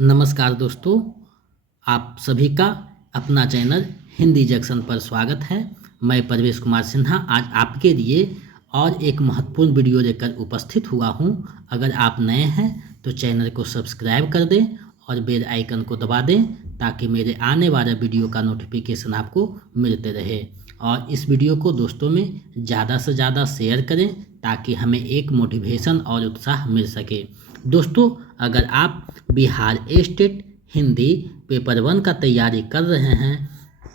नमस्कार दोस्तों, आप सभी का अपना चैनल हिंदी जंक्शन पर स्वागत है। मैं परवेश कुमार सिन्हा आज आपके लिए और एक महत्वपूर्ण वीडियो लेकर उपस्थित हुआ हूं। अगर आप नए हैं तो चैनल को सब्सक्राइब कर दें और बेल आइकन को दबा दें ताकि मेरे आने वाले वीडियो का नोटिफिकेशन आपको मिलते रहे। और इस वीडियो को दोस्तों में ज़्यादा से ज़्यादा शेयर करें ताकि हमें एक मोटिवेशन और उत्साह मिल सके। दोस्तों, अगर आप बिहार स्टेट हिंदी पेपर 1 का तैयारी कर रहे हैं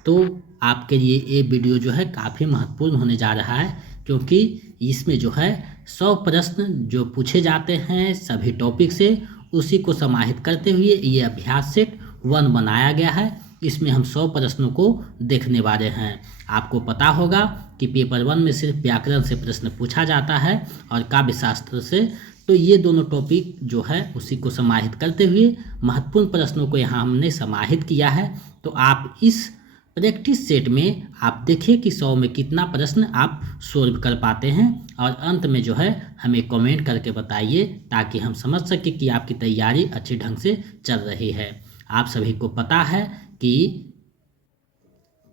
तो आपके लिए ये वीडियो जो है काफ़ी महत्वपूर्ण होने जा रहा है, क्योंकि इसमें जो है 100 प्रश्न जो पूछे जाते हैं सभी टॉपिक से, उसी को समाहित करते हुए ये अभ्यास सेट 1 बनाया गया है। इसमें हम 100 प्रश्नों को देखने वाले हैं। आपको पता होगा कि पेपर 1 में सिर्फ व्याकरण से प्रश्न पूछा जाता है और काव्य शास्त्र से, तो ये दोनों टॉपिक जो है उसी को समाहित करते हुए महत्वपूर्ण प्रश्नों को यहाँ हमने समाहित किया है। तो आप इस प्रैक्टिस सेट में आप देखिए कि 100 में कितना प्रश्न आप सोल्व कर पाते हैं, और अंत में जो है हमें कमेंट करके बताइए ताकि हम समझ सकें कि आपकी तैयारी अच्छे ढंग से चल रही है। आप सभी को पता है कि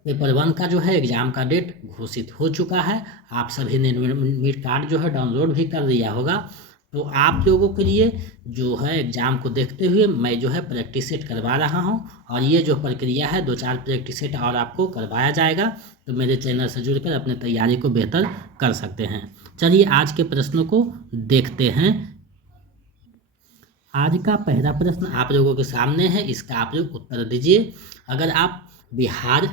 पेपर 1 का जो है एग्ज़ाम का डेट घोषित हो चुका है। आप सभी ने एडमिट कार्ड जो है डाउनलोड भी कर लिया होगा। तो आप लोगों के लिए जो है एग्ज़ाम को देखते हुए मैं जो है प्रैक्टिस सेट करवा रहा हूं, और ये जो प्रक्रिया है 2-4 प्रैक्टिस सेट और आपको करवाया जाएगा, तो मेरे चैनल से जुड़कर अपने तैयारी को बेहतर कर सकते हैं। चलिए आज के प्रश्नों को देखते हैं। आज का पहला प्रश्न आप लोगों के सामने है, इसका आप लोग उत्तर दीजिए। अगर आप बिहार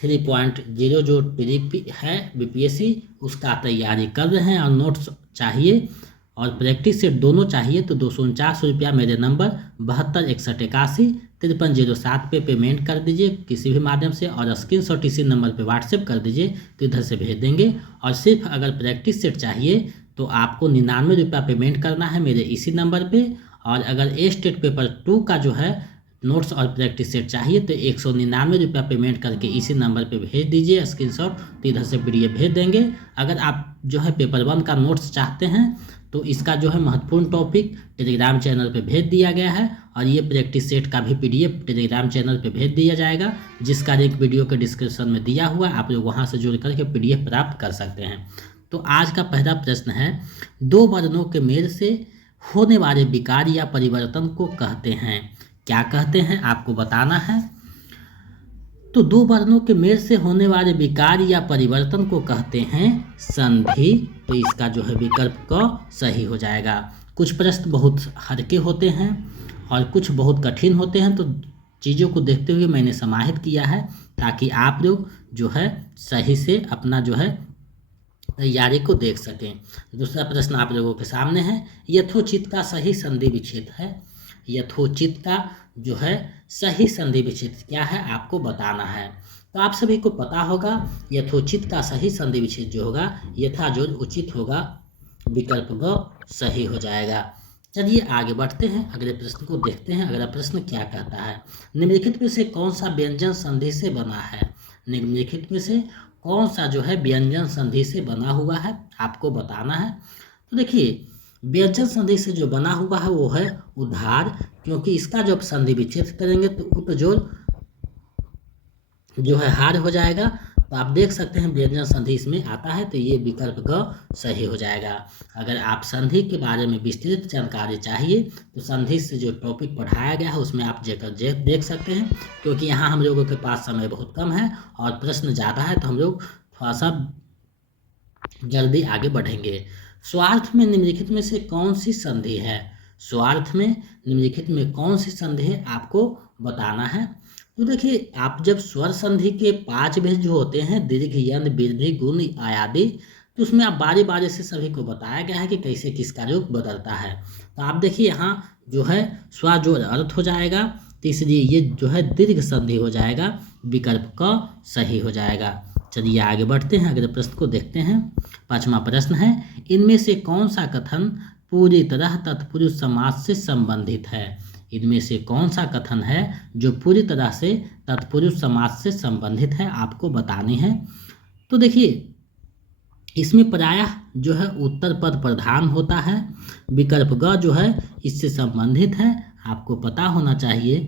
3.0 जो टीडीपी है बीपीएससी उसका तैयारी कर रहे हैं और नोट्स चाहिए और प्रैक्टिस सेट दोनों चाहिए, तो 249 रुपया मेरे नंबर 726181-5307 पे पेमेंट कर दीजिए किसी भी माध्यम से, और स्क्रीनशॉट इसी नंबर पे व्हाट्सएप कर दीजिए तो इधर से भेज देंगे। और सिर्फ अगर प्रैक्टिस सेट चाहिए तो आपको 99 रुपया पेमेंट करना है मेरे इसी नंबर पे, और अगर स्टेट पेपर 2 का जो है नोट्स और प्रैक्टिस सेट चाहिए तो 199 रुपया पेमेंट करके इसी नंबर पे भेज दीजिए स्क्रीनशॉट, तो इधर से पीडीएफ भेज देंगे। अगर आप जो है पेपर 1 का नोट्स चाहते हैं तो इसका जो है महत्वपूर्ण टॉपिक टेलीग्राम चैनल पे भेज दिया गया है, और ये प्रैक्टिस सेट का भी पीडीएफ टेलीग्राम चैनल पे भेज दिया जाएगा, जिसका लिंक वीडियो के डिस्क्रिप्शन में दिया हुआ है। आप लोग वहाँ से जुड़ करके पीडीएफ प्राप्त कर सकते हैं। तो आज का पहला प्रश्न है, 2 वर्णों के मेल से होने वाले विकार या परिवर्तन को कहते हैं। क्या कहते हैं आपको बताना है। तो 2 वर्णों के मेल से होने वाले विकार या परिवर्तन को कहते हैं संधि। तो इसका जो है विकल्प क सही हो जाएगा। कुछ प्रश्न बहुत हल्के होते हैं और कुछ बहुत कठिन होते हैं, तो चीज़ों को देखते हुए मैंने समाहित किया है ताकि आप लोग जो है सही से अपना जो है तैयारी को देख सकें। दूसरा प्रश्न आप लोगों के सामने है, यथोचित का सही संधि विच्छेद है। यथोचित का जो है सही संधि विच्छेद क्या है आपको बताना है। तो आप सभी को पता होगा यथोचित का सही संधि विच्छेद जो होगा यथा जो उचित होगा, विकल्प ग सही हो जाएगा। चलिए आगे बढ़ते हैं, अगले प्रश्न को देखते हैं। अगला प्रश्न क्या कहता है, निम्नलिखित में से कौन सा व्यंजन संधि से बना है। निम्नलिखित में से कौन सा जो है व्यंजन संधि से बना हुआ है आपको बताना है। तो देखिए व्यंजन संधि से जो बना हुआ है वो है उधार, क्योंकि इसका जब संधि विच्छेद करेंगे तो उत्जोड़ जो है हार हो जाएगा। तो आप देख सकते हैं व्यंजन संधि इसमें आता है, तो ये विकल्प ग सही हो जाएगा। अगर आप संधि के बारे में विस्तृत जानकारी चाहिए तो संधि से जो टॉपिक पढ़ाया गया है उसमें आप देख सकते हैं, क्योंकि यहाँ हम लोगों के पास समय बहुत कम है और प्रश्न ज़्यादा है, तो हम लोग थोड़ा सा जल्दी आगे बढ़ेंगे। स्वार्थ में निम्नलिखित में से कौन सी संधि है। स्वार्थ में निम्नलिखित में कौन सी संधि है आपको बताना है। तो देखिए आप जब स्वर संधि के 5 भेद जो होते हैं दीर्घ यंद वृद्धि गुण आदि, तो उसमें आप बारी बारी से सभी को बताया गया है कि कैसे किसका रूप बदलता है। तो आप देखिए यहाँ जो है स्वा जो अर्थ हो जाएगा, तो इसलिए ये जो है दीर्घ संधि हो जाएगा, विकल्प क सही हो जाएगा। चलिए आगे बढ़ते हैं, अगले प्रश्न को देखते हैं। 5वां प्रश्न है, इनमें से कौन सा कथन पूरी तरह तत्पुरुष समास से संबंधित है। इनमें से कौन सा कथन है जो पूरी तरह से तत्पुरुष समास से संबंधित है आपको बतानी है। तो देखिए इसमें प्रायः जो है उत्तर पद प्रधान होता है, विकल्प ग जो है इससे संबंधित है। आपको पता होना चाहिए,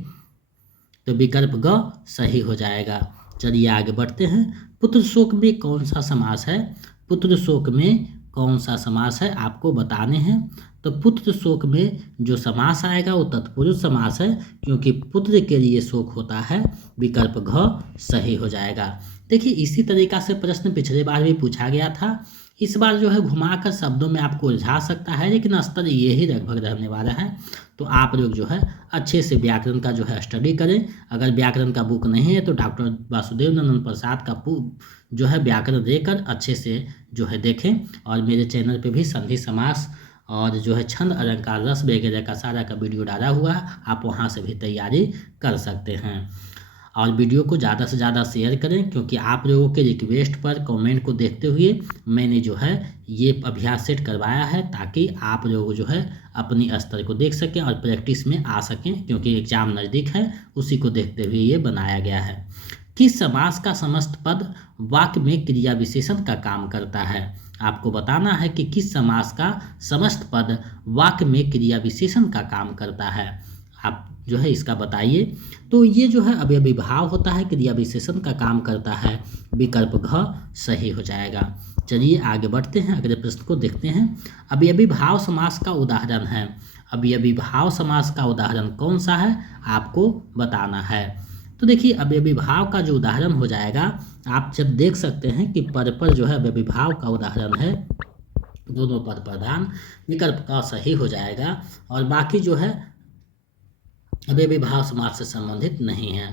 तो विकल्प ग सही हो जाएगा। चलिए आगे बढ़ते हैं। पुत्र शोक में कौन सा समास है? पुत्र शोक में कौन सा समास है आपको बताने हैं। तो पुत्र शोक में जो समास आएगा वो तत्पुरुष समास है, क्योंकि पुत्र के लिए शोक होता है। विकल्प घ सही हो जाएगा। देखिए इसी तरीका से प्रश्न पिछले बार भी पूछा गया था। इस बार जो है घुमाकर शब्दों में आपको उलझा सकता है, लेकिन स्तर ये ही लगभग रहने वाला है। तो आप लोग जो है अच्छे से व्याकरण का जो है स्टडी करें। अगर व्याकरण का बुक नहीं है तो डॉक्टर वासुदेव नंदन प्रसाद का जो है व्याकरण लेकर अच्छे से जो है देखें। और मेरे चैनल पे भी संधि समास और जो है छंद अलंकार रस वगैरह का सारा का वीडियो डाला हुआ है, आप वहाँ से भी तैयारी कर सकते हैं। और वीडियो को ज़्यादा से ज़्यादा शेयर करें, क्योंकि आप लोगों के रिक्वेस्ट पर कमेंट को देखते हुए मैंने जो है ये अभ्यास सेट करवाया है, ताकि आप लोग जो है अपनी स्तर को देख सकें और प्रैक्टिस में आ सकें, क्योंकि एग्ज़ाम नज़दीक है, उसी को देखते हुए ये बनाया गया है। किस समास का समस्त पद वाक्य में क्रिया विशेषण का काम करता है? आपको बताना है कि किस समास का समस्त पद वाक्य में क्रिया विशेषण का काम करता है। आप जो है इसका बताइए। तो ये जो है अवयवी भाव होता है, क्रिया विशेषण का काम करता है। विकल्प घ सही हो जाएगा। चलिए आगे बढ़ते हैं, अगले प्रश्न को देखते हैं। अवयवी भाव समास का उदाहरण है। अवयवी भाव समास का उदाहरण कौन सा है आपको बताना है। तो देखिए अवयवी भाव का जो उदाहरण हो जाएगा, आप जब देख सकते हैं कि पद पर जो है अवयवी भाव का उदाहरण है, दोनों पद प्रधान, विकल्प का सही हो जाएगा। और बाकी जो है अवयवी भाव समास से संबंधित नहीं है।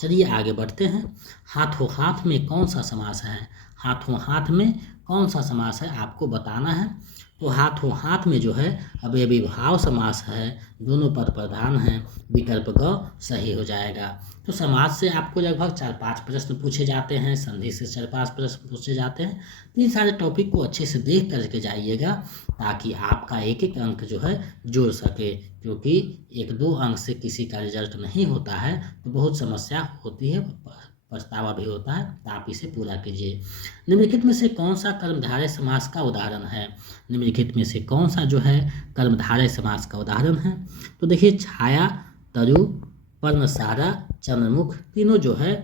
चलिए आगे बढ़ते हैं। हाथों हाथ में कौन सा समास है? हाथों हाथ में कौन सा समास है आपको बताना है। तो हाथों हाथ में जो है अवयवी भाव समास है, दोनों पद प्रधान हैं। विकल्प ग सही हो जाएगा। तो समास से आपको लगभग 4-5 प्रश्न पूछे जाते हैं, संधि से 4-5 प्रश्न पूछे जाते हैं। तो इन सारे टॉपिक को अच्छे से देख करके जाइएगा, ताकि आपका एक एक अंक जो है जुड़ सके, क्योंकि 1-2 अंक से किसी का रिजल्ट नहीं होता है, तो बहुत समस्या होती है, पछतावा भी होता है। तो आप इसे पूरा कीजिए। निम्नलिखित में से कौन सा कर्मधारय समास का उदाहरण है? निम्नलिखित में से कौन सा जो है कर्मधारय समास का उदाहरण है? तो देखिए छाया, तरु, पर्णसारा, चंद्रमुख तीनों जो है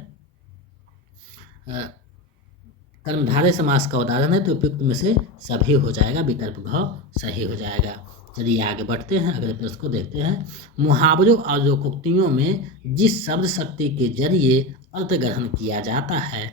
कर्मधारय समास का उदाहरण है। तो उपयुक्त में से सभी हो जाएगा। विकल्प घ सही हो जाएगा। चलिए आगे बढ़ते हैं, अगले प्रश्न को देखते हैं। मुहावरों और लोकोक्तियों में जिस शब्द शक्ति के जरिए अर्थ ग्रहण किया जाता है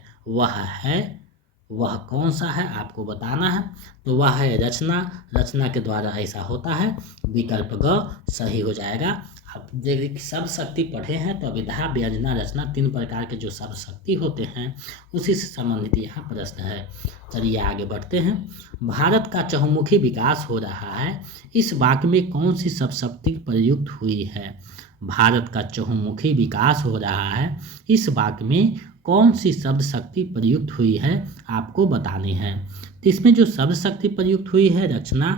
वह कौन सा है आपको बताना है। तो वह है रचना। रचना के द्वारा ऐसा होता है। विकल्प ग सही हो जाएगा। आप देखिए शब्द शक्ति पढ़े हैं, तो विधा, व्यंजना, रचना 3 प्रकार के जो शब्द शक्ति होते हैं, उसी से संबंधित यहाँ प्रश्न है। चलिए आगे बढ़ते हैं। भारत का चहुमुखी विकास हो रहा है, इस वाक्य में कौन सी शब्द शक्ति प्रयुक्त हुई है? भारत का चहुमुखी विकास हो रहा है, इस वाक्य में कौन सी शब्द शक्ति प्रयुक्त हुई है आपको बतानी है। तो इसमें जो शब्द शक्ति प्रयुक्त हुई है, रचना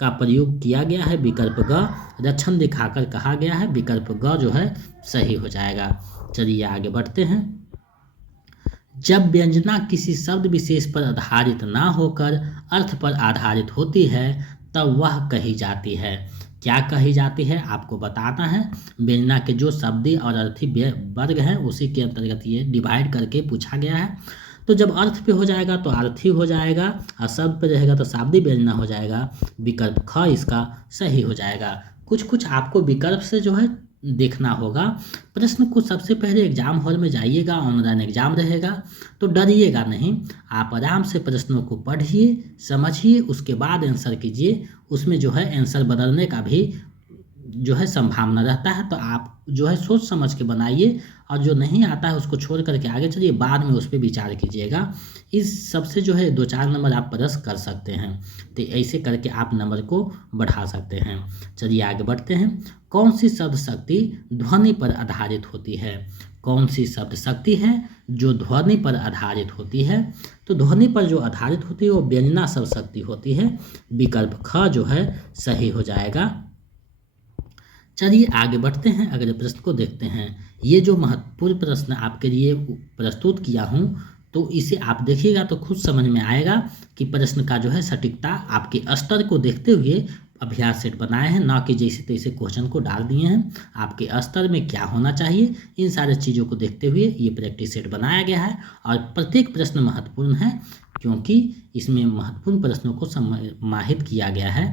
का प्रयोग किया गया है। विकल्प ग रक्षण दिखाकर कहा गया है। विकल्प ग जो है सही हो जाएगा। चलिए आगे बढ़ते हैं। जब व्यंजना किसी शब्द विशेष पर आधारित ना होकर अर्थ पर आधारित होती है, तब वह कही जाती है। क्या कही जाती है आपको बताना है। व्यंजना के जो शब्दी और अर्थी वर्ग हैं, उसी के अंतर्गत ये डिवाइड करके पूछा गया है। तो जब अर्थ पे हो जाएगा तो अर्थी हो जाएगा, और शब्द पे रहेगा तो शाब्दी व्यंजना हो जाएगा। विकल्प ख इसका सही हो जाएगा। कुछ आपको विकल्प से जो है देखना होगा। प्रश्न को सबसे पहले एग्जाम हॉल में जाइएगा, ऑनलाइन एग्जाम रहेगा, तो डरिएगा नहीं। आप आराम से प्रश्नों को पढ़िए, समझिए, उसके बाद आंसर कीजिए। उसमें जो है आंसर बदलने का भी जो है संभावना रहता है। तो आप जो है सोच समझ के बनाइए, और जो नहीं आता है उसको छोड़ करके आगे चलिए, बाद में उस पर विचार कीजिएगा। इस सबसे जो है 2-4 नंबर आप प्लस कर सकते हैं। तो ऐसे करके आप नंबर को बढ़ा सकते हैं। चलिए आगे बढ़ते हैं। कौन सी शब्द शक्ति ध्वनि पर आधारित होती है? कौन सी शब्द शक्ति है जो ध्वनि पर आधारित होती है? तो ध्वनि पर जो आधारित होती है वो व्यंजना शब्द शक्ति होती है। विकल्प ख जो है सही हो जाएगा। चलिए आगे बढ़ते हैं, अगले प्रश्न को देखते हैं। ये जो महत्वपूर्ण प्रश्न आपके लिए प्रस्तुत किया हूँ, तो इसे आप देखिएगा तो खुद समझ में आएगा कि प्रश्न का जो है सटीकता आपके स्तर को देखते हुए अभ्यास सेट बनाए हैं, ना कि जैसे तैसे क्वेश्चन को डाल दिए हैं। आपके स्तर में क्या होना चाहिए, इन सारी चीज़ों को देखते हुए ये प्रैक्टिस सेट बनाया गया है। और प्रत्येक प्रश्न महत्वपूर्ण है, क्योंकि इसमें महत्वपूर्ण प्रश्नों को समाहित किया गया है।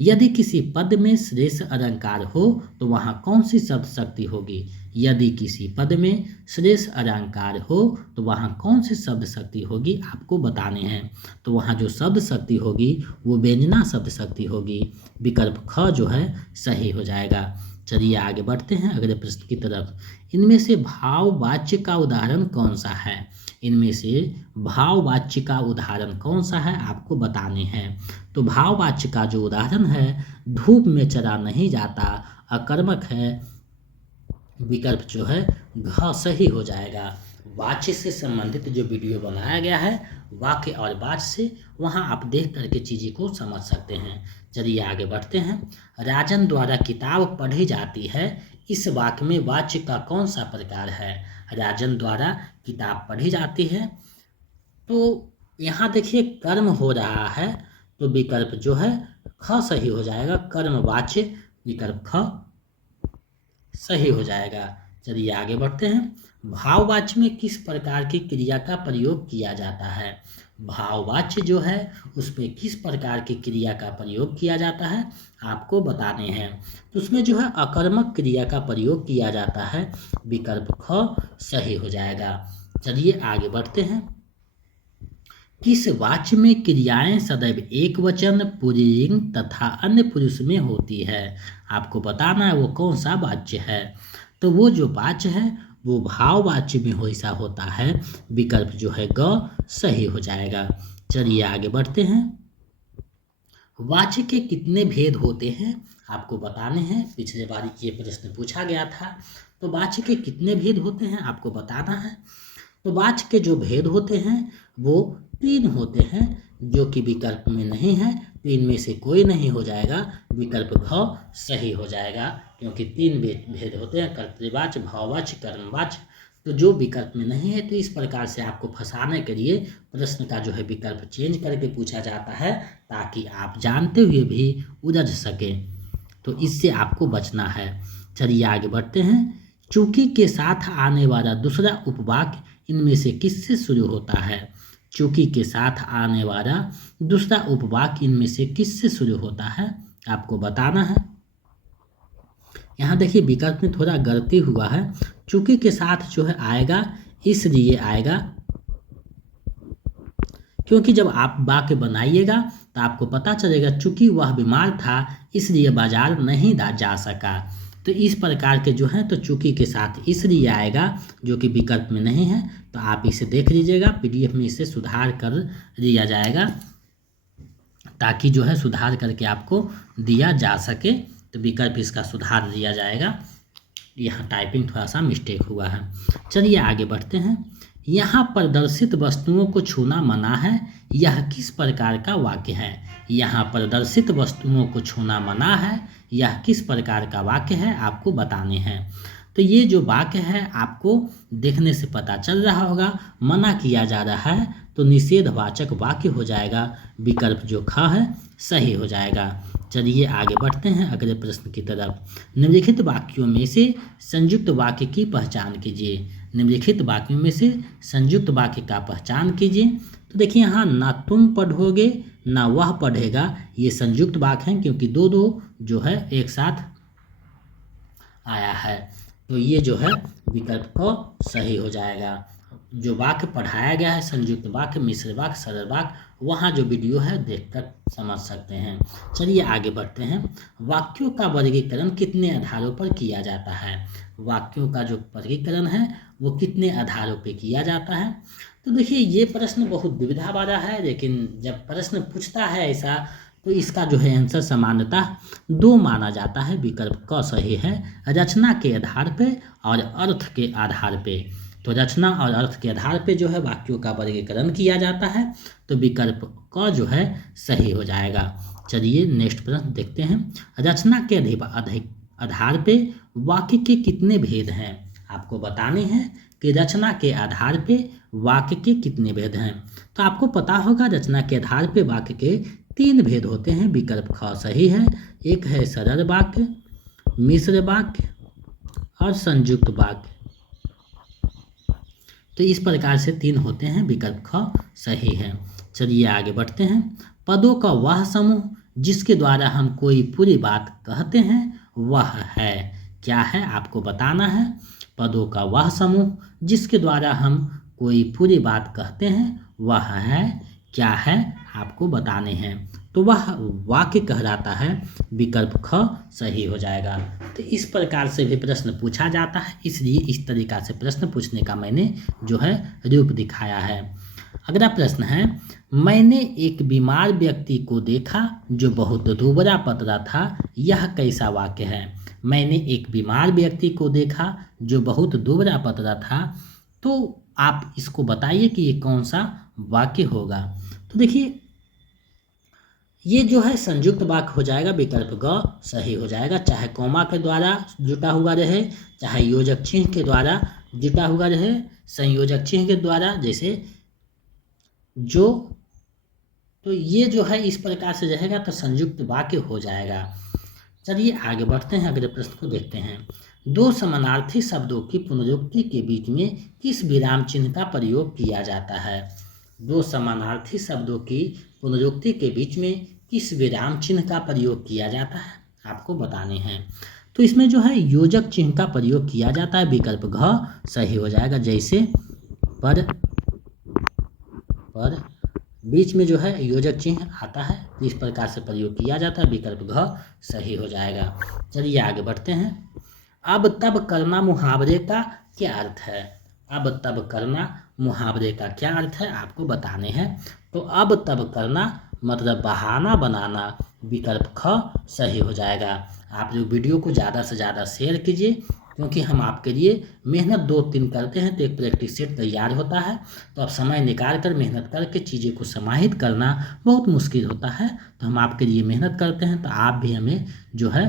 यदि किसी पद में श्रेष्ठ अलंकार हो तो वहाँ कौन सी शब्द शक्ति होगी? यदि किसी पद में श्रेष्ठ अलंकार हो तो वहाँ कौन सी शब्द शक्ति होगी, आपको बताने हैं। तो वहाँ जो शब्द शक्ति होगी वो व्यंजना शब्द शक्ति होगी। विकल्प ख जो है सही हो जाएगा। चलिए आगे बढ़ते हैं अगले प्रश्न की तरफ। इनमें से भाववाच्य का उदाहरण कौन सा है? इनमें से भाववाच्य का उदाहरण कौन सा है, आपको बताने हैं। तो भाववाच्य का जो उदाहरण है, धूप में चरा नहीं जाता, अकर्मक है। विकल्प जो है घ सही हो जाएगा। वाच्य से संबंधित जो वीडियो बनाया गया है वाक्य और वाच्य से, वहाँ आप देख करके चीज़ों को समझ सकते हैं। चलिए आगे बढ़ते हैं। राजन द्वारा किताब पढ़ी जाती है, इस वाक्य में वाच्य का कौन सा प्रकार है? राजन द्वारा किताब पढ़ी जाती है, तो यहाँ देखिए कर्म हो रहा है, तो विकल्प जो है ख सही हो जाएगा। कर्मवाच्य विकल्प ख सही हो जाएगा। चलिए आगे बढ़ते हैं। भाववाच्य में किस प्रकार की क्रिया का प्रयोग किया जाता है? भाववाच्य जो है उसमें किस प्रकार की क्रिया का प्रयोग किया जाता है, आपको बताने हैं। तो उसमें जो है अकर्मक क्रिया का प्रयोग किया जाता है। विकल्प ख सही हो जाएगा। चलिए आगे बढ़ते हैं। किस वाच्य में क्रियाएं सदैव एक वचन, पुल्लिंग तथा अन्य पुरुष में होती है? आपको बताना है वो कौन सा वाच्य है। तो वो जो वाच्य है वो भाववाच्य में वैसा होता है। विकल्प जो है ग सही हो जाएगा। चलिए आगे बढ़ते हैं। वाच्य के कितने भेद होते हैं, आपको बताने हैं। पिछले बार ये प्रश्न पूछा गया था। तो वाच्य के कितने भेद होते हैं, आपको बताना है। तो वाच्य के जो भेद होते हैं वो 3 होते हैं, जो कि विकल्प में नहीं है, तो इनमें से कोई नहीं हो जाएगा। विकल्प घ सही हो जाएगा, क्योंकि 3 भेद होते हैं, कर्तृवाच्य, भाववाच्य, कर्मवाच्य। तो जो विकल्प में नहीं है, तो इस प्रकार से आपको फंसाने के लिए प्रश्न का जो है विकल्प चेंज करके पूछा जाता है, ताकि आप जानते हुए भी उलझ सके। तो इससे आपको बचना है। चलिए आगे बढ़ते हैं। चूंकि के साथ आने वाला दूसरा उपवाक्य इनमें से किससे शुरू होता है? चूंकि के साथ आने वाला दूसरा उपवाक्य इनमें से किससे शुरू होता है, आपको बताना है। यहाँ देखिए विकल्प में थोड़ा गलती हुआ है। चूंकि के साथ जो है आएगा, इसलिए आएगा क्योंकि जब आप वाक्य बनाइएगा तो आपको पता चलेगा चूंकि वह बीमार था इसलिए बाजार नहीं जा सका। तो इस प्रकार के जो है तो चूंकि के साथ इसलिए आएगा, जो कि विकल्प में नहीं है। तो आप इसे देख लीजिएगा, पीडीएफ में इसे सुधार कर दिया जाएगा, ताकि जो है सुधार करके आपको दिया जा सके। तो विकल्प इसका सुधार दिया जाएगा। यहाँ टाइपिंग थोड़ा सा मिस्टेक हुआ है। चलिए आगे बढ़ते हैं। यहाँ प्रदर्शित वस्तुओं को छूना मना है, यह किस प्रकार का वाक्य है? यहाँ प्रदर्शित वस्तुओं को छूना मना है, यह किस प्रकार का वाक्य है, आपको बताने हैं। तो ये जो वाक्य है आपको देखने से पता चल रहा होगा, मना किया जा रहा है, तो निषेधवाचक वाक्य हो जाएगा। विकल्प जो ख है सही हो जाएगा। चलिए आगे बढ़ते हैं अगले प्रश्न की तरफ। निम्नलिखित वाक्यों में से संयुक्त वाक्य की पहचान कीजिए। निम्नलिखित वाक्यों में से संयुक्त वाक्य का पहचान कीजिए। तो देखिए यहाँ ना तुम पढ़ोगे ना वह पढ़ेगा, ये संयुक्त वाक्य हैं, क्योंकि दो जो है एक साथ आया है। तो ये जो है विकल्प को सही हो जाएगा। जो वाक्य पढ़ाया गया है संयुक्त वाक्य, मिश्र वाक्य, सरल वाक्य, वहाँ जो वीडियो है देखकर समझ सकते हैं। चलिए आगे बढ़ते हैं। वाक्यों का वर्गीकरण कितने आधारों पर किया जाता है? वाक्यों का जो वर्गीकरण है वो कितने आधारों पर किया जाता है? तो देखिए ये प्रश्न बहुत दुविधा वाला है, लेकिन जब प्रश्न पूछता है ऐसा तो इसका जो है आंसर सामान्यतः 2 माना जाता है। विकल्प क सही है, रचना के आधार पे और अर्थ के आधार पे। तो रचना और अर्थ के आधार पे जो है वाक्यों का वर्गीकरण किया जाता है, तो विकल्प क जो है सही हो जाएगा। चलिए नेक्स्ट प्रश्न देखते हैं। रचना के आधार पे वाक्य के कितने भेद हैं? आपको बताने हैं कि रचना के आधार पे वाक्य के कितने भेद हैं। तो आपको पता होगा रचना के आधार पे वाक्य के 3 भेद होते हैं। विकल्प ख सही है। एक है सरल वाक्य, मिश्र वाक्य और संयुक्त वाक्य। तो इस प्रकार से 3 होते हैं, विकल्प ख सही है। चलिए आगे बढ़ते हैं। पदों का वह समूह जिसके द्वारा हम कोई पूरी बात कहते हैं वह है, क्या है आपको बताना है। पदों का वह समूह जिसके द्वारा हम कोई पूरी बात कहते हैं वह है, क्या है आपको बताने हैं। तो वह वाक्य कहलाता है, विकल्प ख सही हो जाएगा। तो इस प्रकार से भी प्रश्न पूछा जाता है, इसलिए इस तरीका से प्रश्न पूछने का मैंने जो है रूप दिखाया है। अगला प्रश्न है, मैंने एक बीमार व्यक्ति को देखा जो बहुत दुबला पतला था, यह कैसा वाक्य है। मैंने एक बीमार व्यक्ति को देखा जो बहुत दुबला पतला था, तो आप इसको बताइए कि ये कौन सा वाक्य होगा। तो देखिए ये जो है संयुक्त वाक्य हो जाएगा, विकल्प ग सही हो जाएगा। चाहे कॉमा के द्वारा जुटा हुआ रहे, चाहे योजक चिन्ह के द्वारा जुटा हुआ रहे, संयोजक चिन्ह के द्वारा जैसे जो, तो ये जो है इस प्रकार से रहेगा तो संयुक्त वाक्य हो जाएगा। चलिए आगे बढ़ते हैं, अगले प्रश्न को देखते हैं। 2 समानार्थी शब्दों की पुनरुक्ति के बीच में किस विराम चिन्ह का प्रयोग किया जाता है। 2 समानार्थी शब्दों की पुनरुक्ति के बीच में किस विराम चिन्ह का प्रयोग किया जाता है आपको बताने हैं। तो इसमें जो है योजक चिन्ह का प्रयोग किया जाता है, विकल्प घ सही हो जाएगा। जैसे पर बीच में जो है योजक चिन्ह आता है, इस प्रकार से प्रयोग किया जाता है, विकल्प घ सही हो जाएगा। चलिए आगे बढ़ते हैं। अब तब करना मुहावरे का क्या अर्थ है। अब तब करना मुहावरे का क्या अर्थ है आपको बताने हैं। तो अब तब करना मतलब बहाना बनाना, विकल्प ख सही हो जाएगा। आप लोग वीडियो को ज़्यादा से ज़्यादा शेयर कीजिए, क्योंकि हम आपके लिए मेहनत 2-3 करते हैं तो एक प्रैक्टिस सेट तैयार होता है। तो आप समय निकाल कर मेहनत करके चीज़ें को समाहित करना बहुत मुश्किल होता है, तो हम आपके लिए मेहनत करते हैं। तो आप भी हमें जो है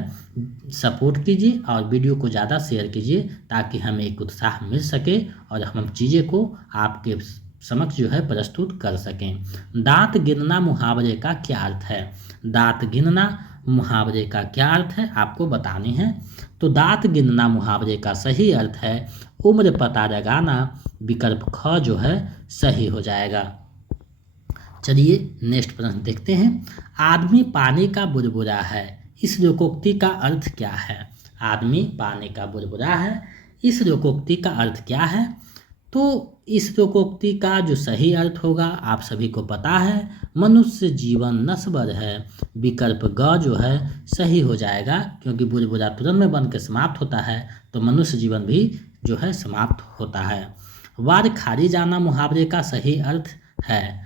सपोर्ट कीजिए और वीडियो को ज़्यादा शेयर कीजिए, ताकि हमें एक उत्साह मिल सके और हम चीज़ें को आपके समक्ष जो है प्रस्तुत कर सकें। दांत गिनना मुहावरे का क्या अर्थ है। दांत गिनना मुहावरे का क्या अर्थ है आपको बताने हैं। तो दांत गिनना मुहावरे का सही अर्थ है उम्र पता लगाना, विकल्प ख जो है सही हो जाएगा। चलिए नेक्स्ट प्रश्न देखते हैं। आदमी पानी का बुलबुला है, इस लोकोक्ति का अर्थ क्या है। आदमी पानी का बुलबुला है, इस लोकोक्ति का अर्थ क्या है। तो इस लोकोक्ति का जो सही अर्थ होगा आप सभी को पता है, मनुष्य जीवन नश्वर है, विकल्प ग जो है सही हो जाएगा। क्योंकि बुलबुला तुरंत में बन के समाप्त होता है, तो मनुष्य जीवन भी जो है समाप्त होता है। वार खारी जाना मुहावरे का सही अर्थ है,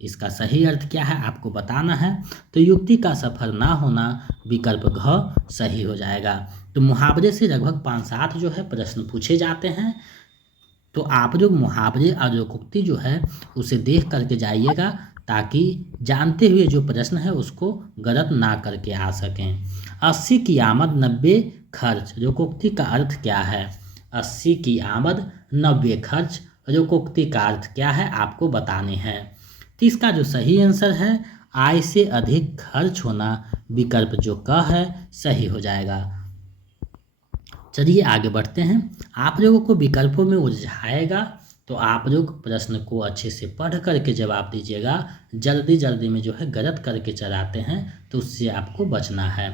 इसका सही अर्थ क्या है आपको बताना है। तो युक्ति का सफल ना होना, विकल्प घ सही हो जाएगा। तो मुहावरे से लगभग 5-7 जो है प्रश्न पूछे जाते हैं, तो आप लोग मुहावरे और लोकोक्ति जो है उसे देख करके जाइएगा, ताकि जानते हुए जो प्रश्न है उसको गलत ना करके आ सकें। 80 की आमद 90 खर्च, लोकोक्ति का अर्थ क्या है। 80 की आमद 90 खर्च, लोकोक्ति का अर्थ क्या है आपको बताने हैं। तो इसका जो सही आंसर है आय से अधिक खर्च होना, विकल्प जो क है सही हो जाएगा। चलिए आगे बढ़ते हैं। आप लोगों को विकल्पों में उलझाएगा, तो आप लोग प्रश्न को अच्छे से पढ़ करके जवाब दीजिएगा। जल्दी में जो है गलत करके चलाते हैं, तो उससे आपको बचना है।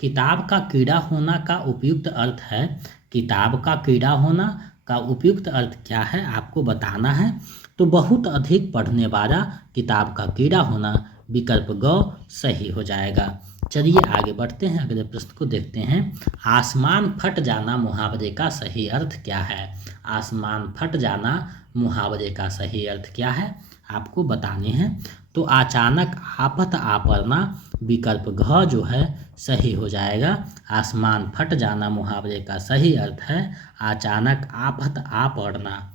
किताब का कीड़ा होना का उपयुक्त अर्थ है। किताब का कीड़ा होना का उपयुक्त अर्थ क्या है आपको बताना है। तो बहुत अधिक पढ़ने वाला किताब का कीड़ा होना, विकल्प ग सही हो जाएगा। चलिए आगे बढ़ते हैं, अगले प्रश्न को देखते हैं। आसमान फट जाना मुहावरे का सही अर्थ क्या है। आसमान फट जाना मुहावरे का सही अर्थ क्या है आपको बताने हैं। तो अचानक आफत आ पड़ना, विकल्प घ जो है सही हो जाएगा। आसमान फट जाना मुहावरे का सही अर्थ है अचानक आफत आ पड़ना।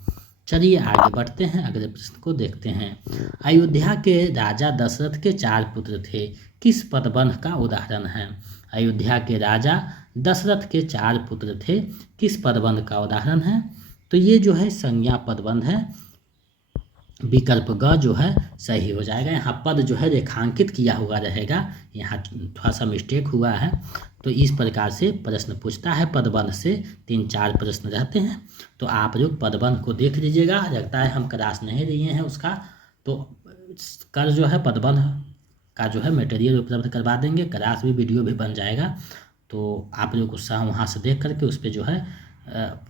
चलिए आगे बढ़ते हैं, अगले प्रश्न को देखते हैं। अयोध्या के राजा दशरथ के 4 पुत्र थे, किस पदबंध का उदाहरण है। अयोध्या के राजा दशरथ के 4 पुत्र थे, किस पदबंध का उदाहरण है? तो ये जो है संज्ञा पदबंध है, विकल्प ग जो है सही हो जाएगा। यहाँ पद जो है रेखांकित किया हुआ रहेगा, यहाँ थोड़ा सा मिस्टेक हुआ है। तो इस प्रकार से प्रश्न पूछता है, पदबंध से 3-4 प्रश्न रहते हैं। तो आप लोग पदबंध को देख लीजिएगा, लगता है हम क्लास नहीं लिए हैं उसका, तो कल जो है पदबंध का जो है मटेरियल उपलब्ध करवा देंगे, क्लास भी वीडियो भी बन जाएगा। तो आप लोग उत्साह वहाँ से देख करके उस पर जो है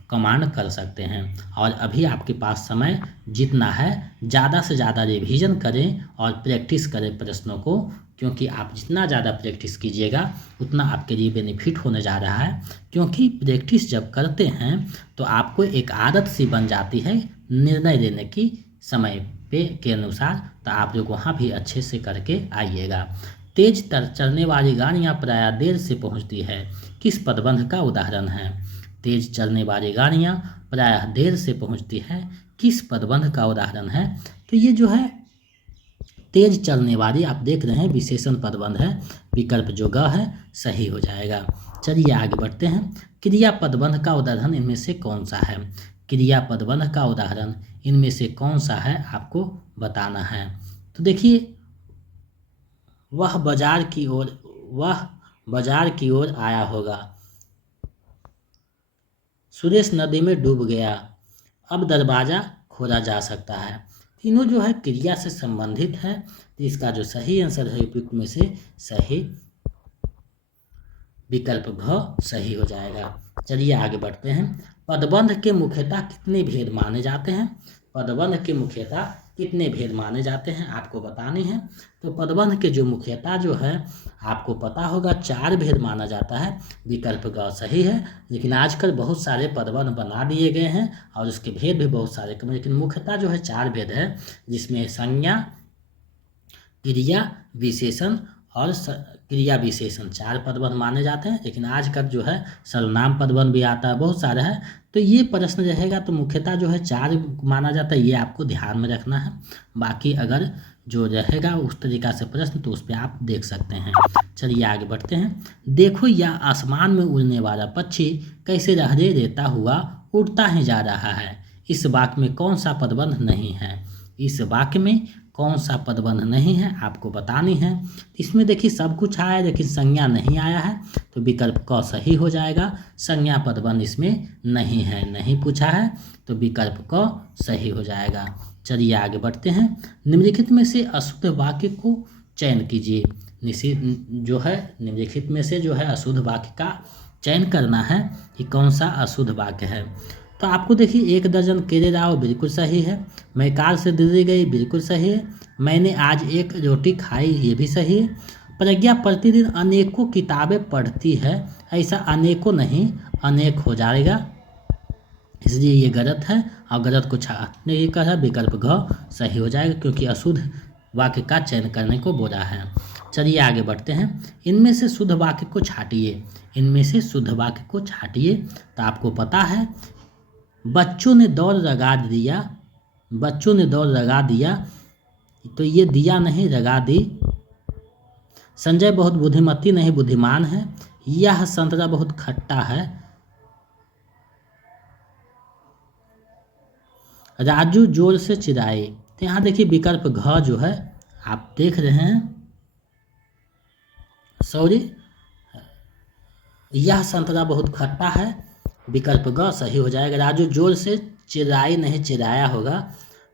कमांड कर सकते हैं। और अभी आपके पास समय जितना है ज़्यादा से ज़्यादा रिवीजन करें और प्रैक्टिस करें प्रश्नों को, क्योंकि आप जितना ज़्यादा प्रैक्टिस कीजिएगा उतना आपके लिए बेनिफिट होने जा रहा है। क्योंकि प्रैक्टिस जब करते हैं तो आपको एक आदत सी बन जाती है निर्णय लेने की समय पे के अनुसार। तो आप लोग वहाँ भी अच्छे से करके आइएगा। तेज चलने वाली गाड़ियाँ प्रायः देर से पहुँचती है, किस पदबंध का उदाहरण है? तेज चलने वाली गाड़ियाँ प्रायः देर से पहुँचती है, किस पदबंध का उदाहरण है? तो ये जो है तेज चलने वाली आप देख रहे हैं विशेषण पदबंध है, विकल्प जो ग है सही हो जाएगा। चलिए आगे बढ़ते हैं। क्रिया पदबंध का उदाहरण इनमें से कौन सा है? क्रिया पदबंध का उदाहरण इनमें से कौन सा है आपको बताना है। तो देखिए, वह बाजार की ओर आया होगा, सुरेश नदी में डूब गया, अब दरवाज़ा खोला जा सकता है। तीनों जो है क्रिया से संबंधित है, तो इसका जो सही आंसर है उपयुक्त में से सही विकल्प घ सही हो जाएगा। चलिए आगे बढ़ते हैं। पदबंध के मुख्यतः कितने भेद माने जाते हैं? पदबंध के मुख्यतः कितने भेद माने जाते हैं आपको बताने हैं। तो पदबंध के जो मुख्यतः जो है आपको पता होगा 4 भेद माना जाता है, विकल्प ग सही है। लेकिन आजकल बहुत सारे पदबंध बना दिए गए हैं और उसके भेद भी बहुत सारे कम, लेकिन मुख्यतः जो है 4 भेद है, जिसमें संज्ञा, क्रिया, विशेषण और क्रिया विशेषण 4 पदबंध माने जाते हैं। लेकिन आजकल जो है सर्वनाम पदबंध भी आता है, बहुत सारा है। तो ये प्रश्न रहेगा तो मुख्यतः जो है 4 माना जाता है, ये आपको ध्यान में रखना है। बाकी अगर जो रहेगा उस तरीका से प्रश्न तो उस पर आप देख सकते हैं। चलिए आगे बढ़ते हैं। देखो यह आसमान में उड़ने वाला पक्षी कैसे लहरें देता हुआ उड़ता ही जा रहा है, इस वाक्य में कौन सा पदबंध नहीं है? इस वाक्य में कौन सा पदबंध नहीं है आपको बतानी है। इसमें देखिए सब कुछ आया है लेकिन संज्ञा नहीं आया है, तो विकल्प क सही हो जाएगा। संज्ञा पदबंध इसमें नहीं है, नहीं पूछा है, तो विकल्प क सही हो जाएगा। चलिए आगे बढ़ते हैं। निम्नलिखित में से अशुद्ध वाक्य को चयन कीजिए। निम्नलिखित में से जो है अशुद्ध वाक्य का चयन करना है कि कौन सा अशुद्ध वाक्य है। तो आपको देखिए 1 दर्जन केले लाओ बिल्कुल सही है, मैं कार से दिल्ली गई बिल्कुल सही है, मैंने आज 1 रोटी खाई ये भी सही है, प्रज्ञा प्रतिदिन अनेकों किताबें पढ़ती है, ऐसा अनेकों नहीं अनेक हो जाएगा, इसलिए ये गलत है और गलत को छाटने की कहा, विकल्प घ सही हो जाएगा क्योंकि अशुद्ध वाक्य का चयन करने को बोला है। चलिए आगे बढ़ते हैं। इनमें से शुद्ध वाक्य को छाटिए, इनमें से शुद्ध वाक्य को छाटिए। तो आपको पता है बच्चों ने दौड़ लगा दिया, बच्चों ने दौड़ लगा दिया, तो ये दिया नहीं लगा दी। संजय बहुत बुद्धिमती नहीं बुद्धिमान है, यह संतरा बहुत खट्टा है। राजू जोर से चिल्लाए, तो यहाँ देखिए विकल्प घ जो है आप देख रहे हैं, यह संतरा बहुत खट्टा है, विकल्प ग सही हो जाएगा। राजू जोर से चिल्लाई नहीं चिल्लाया होगा,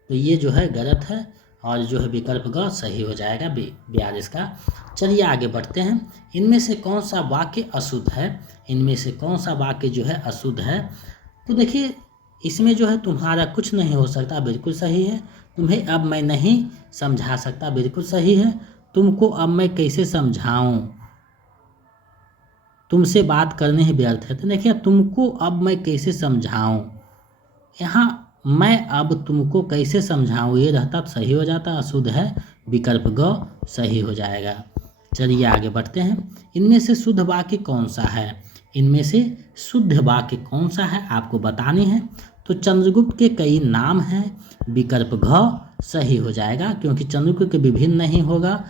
तो ये जो है गलत है और जो है विकल्प ग सही हो जाएगा 42 का। चलिए आगे बढ़ते हैं। इनमें से कौन सा वाक्य अशुद्ध है? इनमें से कौन सा वाक्य जो है अशुद्ध है? तो देखिए इसमें जो है तुम्हारा कुछ नहीं हो सकता बिल्कुल सही है, तुम्हें अब मैं नहीं समझा सकता बिल्कुल सही है, तुमको अब मैं कैसे समझाऊं, तुमसे बात करने ही व्यर्थ है। तो देखिए तुमको अब मैं कैसे समझाऊं, यहाँ मैं अब तुमको कैसे समझाऊं ये रहता तो सही हो जाता, अशुद्ध है, विकल्प ग सही हो जाएगा। चलिए आगे बढ़ते हैं। इनमें से शुद्ध वाक्य कौन सा है? इनमें से शुद्ध वाक्य कौन सा है आपको बताने हैं। तो चंद्रगुप्त के कई नाम हैं, विकल्प घ सही हो जाएगा क्योंकि चंद्रगुप्त के विभिन्न नहीं होगा,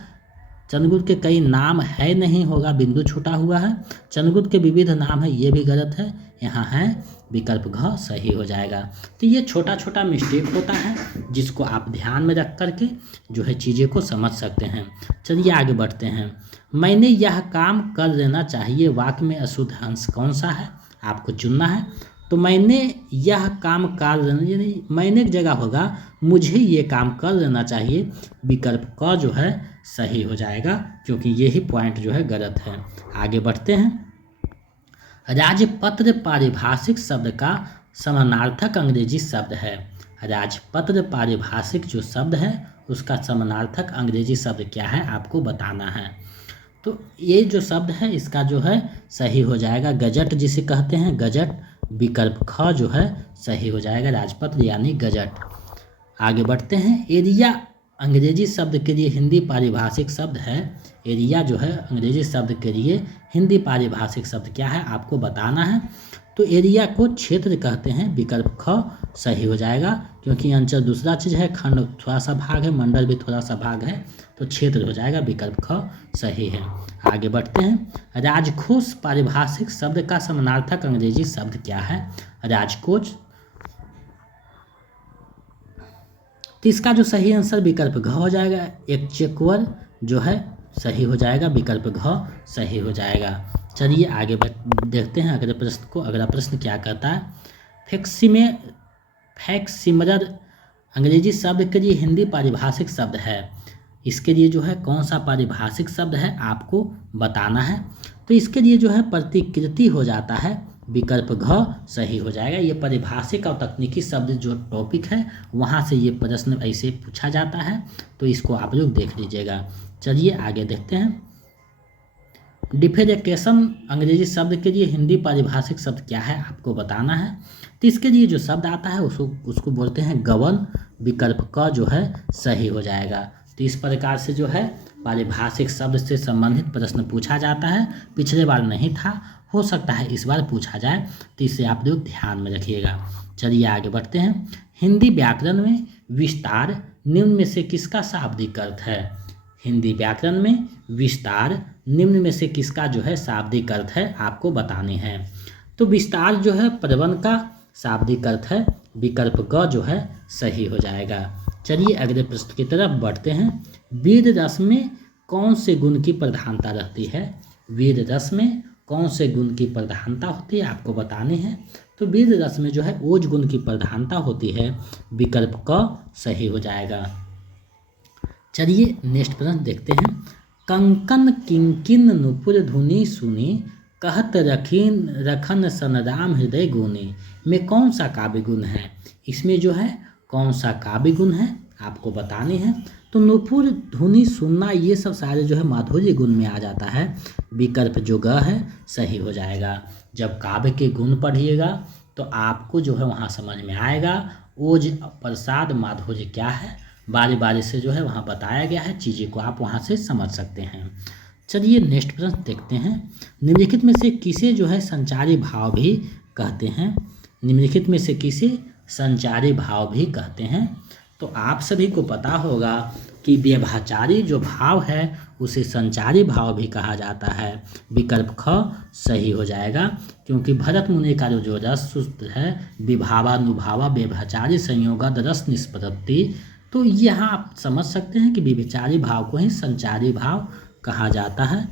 चंद्रगुप्त के कई नाम है नहीं होगा, बिंदु छूटा हुआ है। चंद्रगुप्त के विविध नाम है, ये भी गलत है, यहाँ है विकल्प घ सही हो जाएगा। तो ये छोटा छोटा मिस्टेक होता है जिसको आप ध्यान में रख करके जो है चीज़ें को समझ सकते हैं। चलिए आगे बढ़ते हैं। मैंने यह काम कर लेना चाहिए, वाक्य में अशुद्ध अंश कौन सा है आपको चुनना है। तो मैंने यह काम कर लेना, यानी मैंने की जगह होगा मुझे ये काम कर लेना चाहिए, विकल्प क जो है सही हो जाएगा, क्योंकि यही पॉइंट जो है गलत है। आगे बढ़ते हैं। राजपत्र पारिभाषिक शब्द का समानार्थक अंग्रेजी शब्द है। राजपत्र पारिभाषिक जो शब्द है उसका समानार्थक अंग्रेजी शब्द क्या है आपको बताना है। तो ये जो शब्द है इसका जो है सही हो जाएगा गजट, जिसे कहते हैं गजट, विकल्प ख जो है सही हो जाएगा, राजपत्र यानी गजट। आगे बढ़ते हैं। एरिया अंग्रेजी शब्द के लिए हिंदी पारिभाषिक शब्द है। एरिया जो है अंग्रेजी शब्द के लिए हिंदी पारिभाषिक शब्द क्या है आपको बताना है। तो एरिया को क्षेत्र कहते हैं, विकल्प ख सही हो जाएगा, क्योंकि अंचल दूसरा चीज़ है, खंड थोड़ा सा भाग है, मंडल भी थोड़ा सा भाग है, तो क्षेत्र हो जाएगा, विकल्प ख सही है। आगे बढ़ते हैं। राजकोष पारिभाषिक शब्द का समानार्थक अंग्रेजी शब्द क्या है। राजकोष, तो इसका जो सही आंसर विकल्प घ हो जाएगा, एक्चेक्वर जो है सही हो जाएगा, विकल्प घ सही हो जाएगा। चलिए आगे देखते हैं अगले प्रश्न को। अगला प्रश्न क्या कहता है। फैक्सिमिलर अंग्रेजी शब्द के लिए हिंदी पारिभाषिक शब्द है। इसके लिए जो है कौन सा पारिभाषिक शब्द है आपको बताना है। तो इसके लिए जो है प्रतिकृति हो जाता है, विकल्प घ सही हो जाएगा। ये पारिभाषिक और तकनीकी शब्द जो टॉपिक है वहाँ से ये प्रश्न ऐसे पूछा जाता है, तो इसको आप लोग देख लीजिएगा। चलिए आगे देखते हैं। डिफेरेकेशन अंग्रेजी शब्द के लिए हिंदी पारिभाषिक शब्द क्या है आपको बताना है। तो इसके लिए जो शब्द आता है उसको बोलते हैं गबन, विकल्प क जो है सही हो जाएगा। तो इस प्रकार से जो है पारिभाषिक शब्द से संबंधित प्रश्न पूछा जाता है। पिछले बार नहीं था, हो सकता है इस बार पूछा जाए, तो इसे आप लोग ध्यान में रखिएगा। चलिए आगे बढ़ते हैं। हिंदी व्याकरण में विस्तार निम्न में से किसका शाब्दिक अर्थ है। हिंदी व्याकरण में विस्तार निम्न में से किसका जो है शाब्दिक अर्थ है आपको बताने हैं। तो विस्तार जो है प्रबंध का शाब्दिक अर्थ है, विकल्प ग जो है सही हो जाएगा। चलिए अगले प्रश्न की तरफ बढ़ते हैं। वीर रस में कौन से गुण की प्रधानता रहती है। वीर रस में कौन से गुण की प्रधानता होती है आपको बताने हैं। तो वीर रस में जो है ओज गुण की प्रधानता होती है, विकल्प क सही हो जाएगा। चलिए नेक्स्ट प्रश्न देखते हैं। कंकन किंकिन नुपुर धुनी सुनी, कहत रखन सनराम हृदय गुनी में कौन सा काव्य गुण है। इसमें जो है कौन सा काव्य गुण है आपको बताने हैं। तो नुपुर धुनी सुनना ये सब सारे जो है माधुर्य गुण में आ जाता है, विकल्प जो ग है सही हो जाएगा। जब काव्य के गुण पढ़िएगा तो आपको जो है वहाँ समझ में आएगा ओज प्रसाद माधुर्य क्या है, बारी बारी से जो है वहाँ बताया गया है, चीज़ें को आप वहाँ से समझ सकते हैं। चलिए नेक्स्ट प्रश्न देखते हैं। निम्नलिखित में से किसे जो है संचारी भाव भी कहते हैं। निम्नलिखित में से किसे संचारी भाव भी कहते हैं। तो आप सभी को पता होगा कि व्यभिचारी जो भाव है उसे संचारी भाव भी कहा जाता है, विकल्प ख सही हो जाएगा, क्योंकि भरत मुनि का जो रस सूत्र है विभावानुभावा व्यभिचारी संयोगाद रस निष्पत्ति, तो यहाँ आप समझ सकते हैं कि व्यभिचारी भाव को ही संचारी भाव कहा जाता है।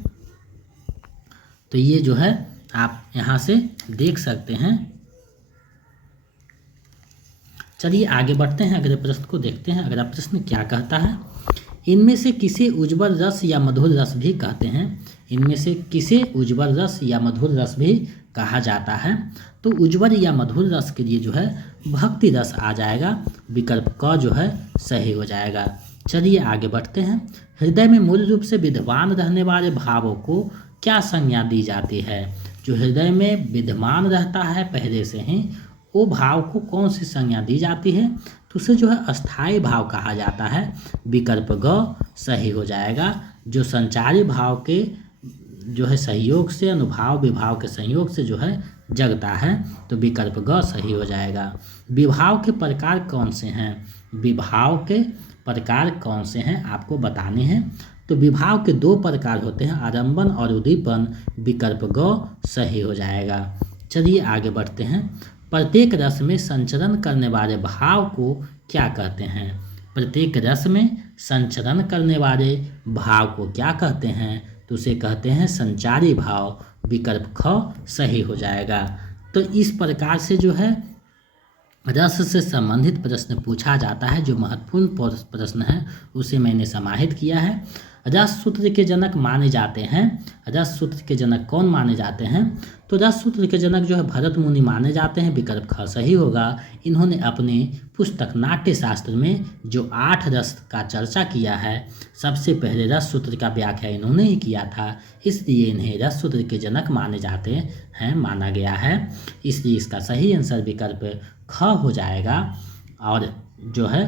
तो ये जो है आप यहाँ से देख सकते हैं। चलिए आगे बढ़ते हैं, अगले प्रश्न को देखते हैं। अगला प्रश्न क्या कहता है। इनमें से किसे उज्ज्वल रस या मधुर रस भी कहते हैं। इनमें से किसे उज्ज्वल रस या मधुर रस भी कहा जाता है। तो उज्ज्वल या मधुर रस के लिए जो है भक्ति रस आ जाएगा, विकल्प क जो है सही हो जाएगा। चलिए आगे बढ़ते हैं। हृदय में मूल रूप से विद्यमान रहने वाले भावों को क्या संज्ञा दी जाती है। जो हृदय में विद्यमान रहता है पहले से ही, वो भाव को कौन सी संज्ञा दी जाती है। तो उसे जो है अस्थाई भाव कहा जाता है, विकल्प ग सही हो जाएगा। जो संचारी भाव के जो है सहयोग से, अनुभाव विभाव के संयोग से जो है जगता है, तो विकल्प ग सही हो जाएगा। विभाव के प्रकार कौन से हैं। विभाव के प्रकार कौन से हैं आपको बताने हैं। तो विभाव के दो प्रकार होते हैं, आरंभन और उद्दीपन। विकल्प ग सही हो जाएगा। चलिए आगे बढ़ते हैं। प्रत्येक रस में संचरण करने वाले भाव को क्या कहते हैं? प्रत्येक रस में संचरण करने वाले भाव को क्या कहते हैं? तो उसे कहते हैं संचारी भाव। विकल्प ख सही हो जाएगा। तो इस प्रकार से जो है रस से संबंधित प्रश्न पूछा जाता है। जो महत्वपूर्ण प्रश्न है उसे मैंने समाहित किया है। रस सूत्र के जनक माने जाते हैं। रस सूत्र के जनक कौन माने जाते हैं? तो रस सूत्र के जनक जो है भरत मुनि माने जाते हैं। विकल्प ख सही होगा। इन्होंने अपने पुस्तक नाट्य शास्त्र में जो 8 रस का चर्चा किया है, सबसे पहले रस सूत्र का व्याख्या इन्होंने ही किया था, इसलिए इन्हें रस सूत्र के जनक माने जाते हैं, माना गया है। इसलिए इसका सही आंसर विकल्प ख हो जाएगा और जो है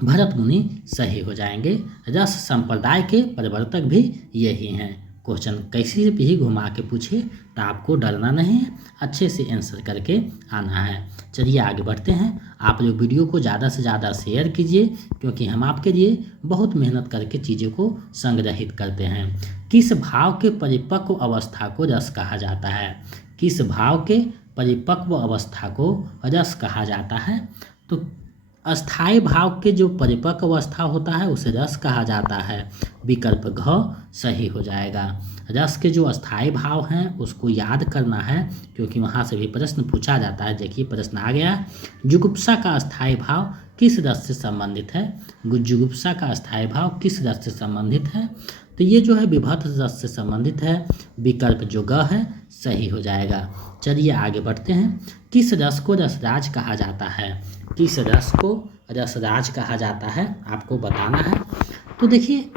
भरत मुनि सही हो जाएंगे। रस संप्रदाय के प्रवर्तक भी यही हैं। क्वेश्चन कैसे भी घुमा के पूछे तो आपको डरना नहीं है, अच्छे से आंसर करके आना है। चलिए आगे बढ़ते हैं। आप लोग वीडियो को ज़्यादा से ज़्यादा शेयर कीजिए, क्योंकि हम आपके लिए बहुत मेहनत करके चीज़ों को संग्रहित करते हैं। किस भाव के परिपक्व अवस्था को रस कहा जाता है? किस भाव के परिपक्व अवस्था को रस कहा जाता है? तो अस्थाई भाव के जो परिपक्व अवस्था होता है उसे रस कहा जाता है। विकल्प घ सही हो जाएगा। रस के जो अस्थाई भाव हैं उसको याद करना है, क्योंकि वहाँ से भी प्रश्न पूछा जाता है। देखिए प्रश्न आ गया, जुगुप्सा का अस्थाई भाव किस रस से संबंधित है? जुगुप्सा का अस्थाई भाव किस रस से संबंधित है? तो ये जो है विभक्त रस से संबंधित है। विकल्प जो ग है सही हो जाएगा। चलिए आगे बढ़ते हैं। किस रस को रसराज कहा जाता है? किस रस को रसराज कहा जाता है आपको बताना है। तो देखिए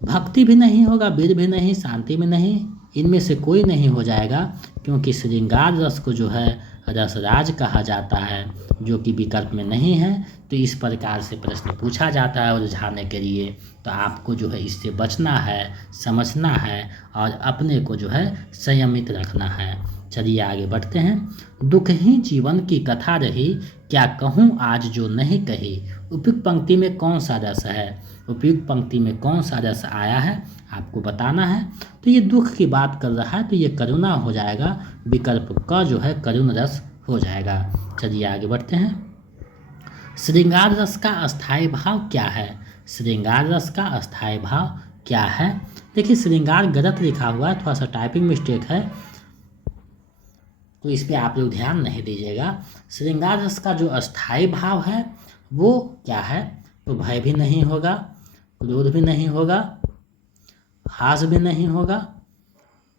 भक्ति भी नहीं होगा, वीर भी नहीं, शांति भी नहीं, इनमें से कोई नहीं हो जाएगा, क्योंकि श्रृंगार रस को जो है रसराज कहा जाता है, जो कि विकल्प में नहीं है। तो इस प्रकार से प्रश्न पूछा जाता है उलझाने के लिए, तो आपको जो है इससे बचना है, समझना है और अपने को जो है संयमित रखना है। चलिए आगे बढ़ते हैं। दुख ही जीवन की कथा रही, क्या कहूँ आज जो नहीं कही। उपयुक्त पंक्ति में कौन सा रस है? उपयुक्त पंक्ति में कौन सा रस आया है आपको बताना है। तो ये दुख की बात कर रहा है, तो ये करुणा हो जाएगा। विकल्प का जो है करुण रस हो जाएगा। चलिए आगे बढ़ते हैं। श्रृंगार रस का अस्थाई भाव क्या है? श्रृंगार रस का अस्थाई भाव क्या है? देखिए श्रृंगार गलत लिखा हुआ है, थोड़ा सा टाइपिंग मिस्टेक है, तो इस पे आप लोग ध्यान नहीं दीजिएगा। श्रृंगार रस का जो अस्थाई भाव है वो क्या है? तो भय भी नहीं होगा, क्रोध भी नहीं होगा, हास भी नहीं होगा,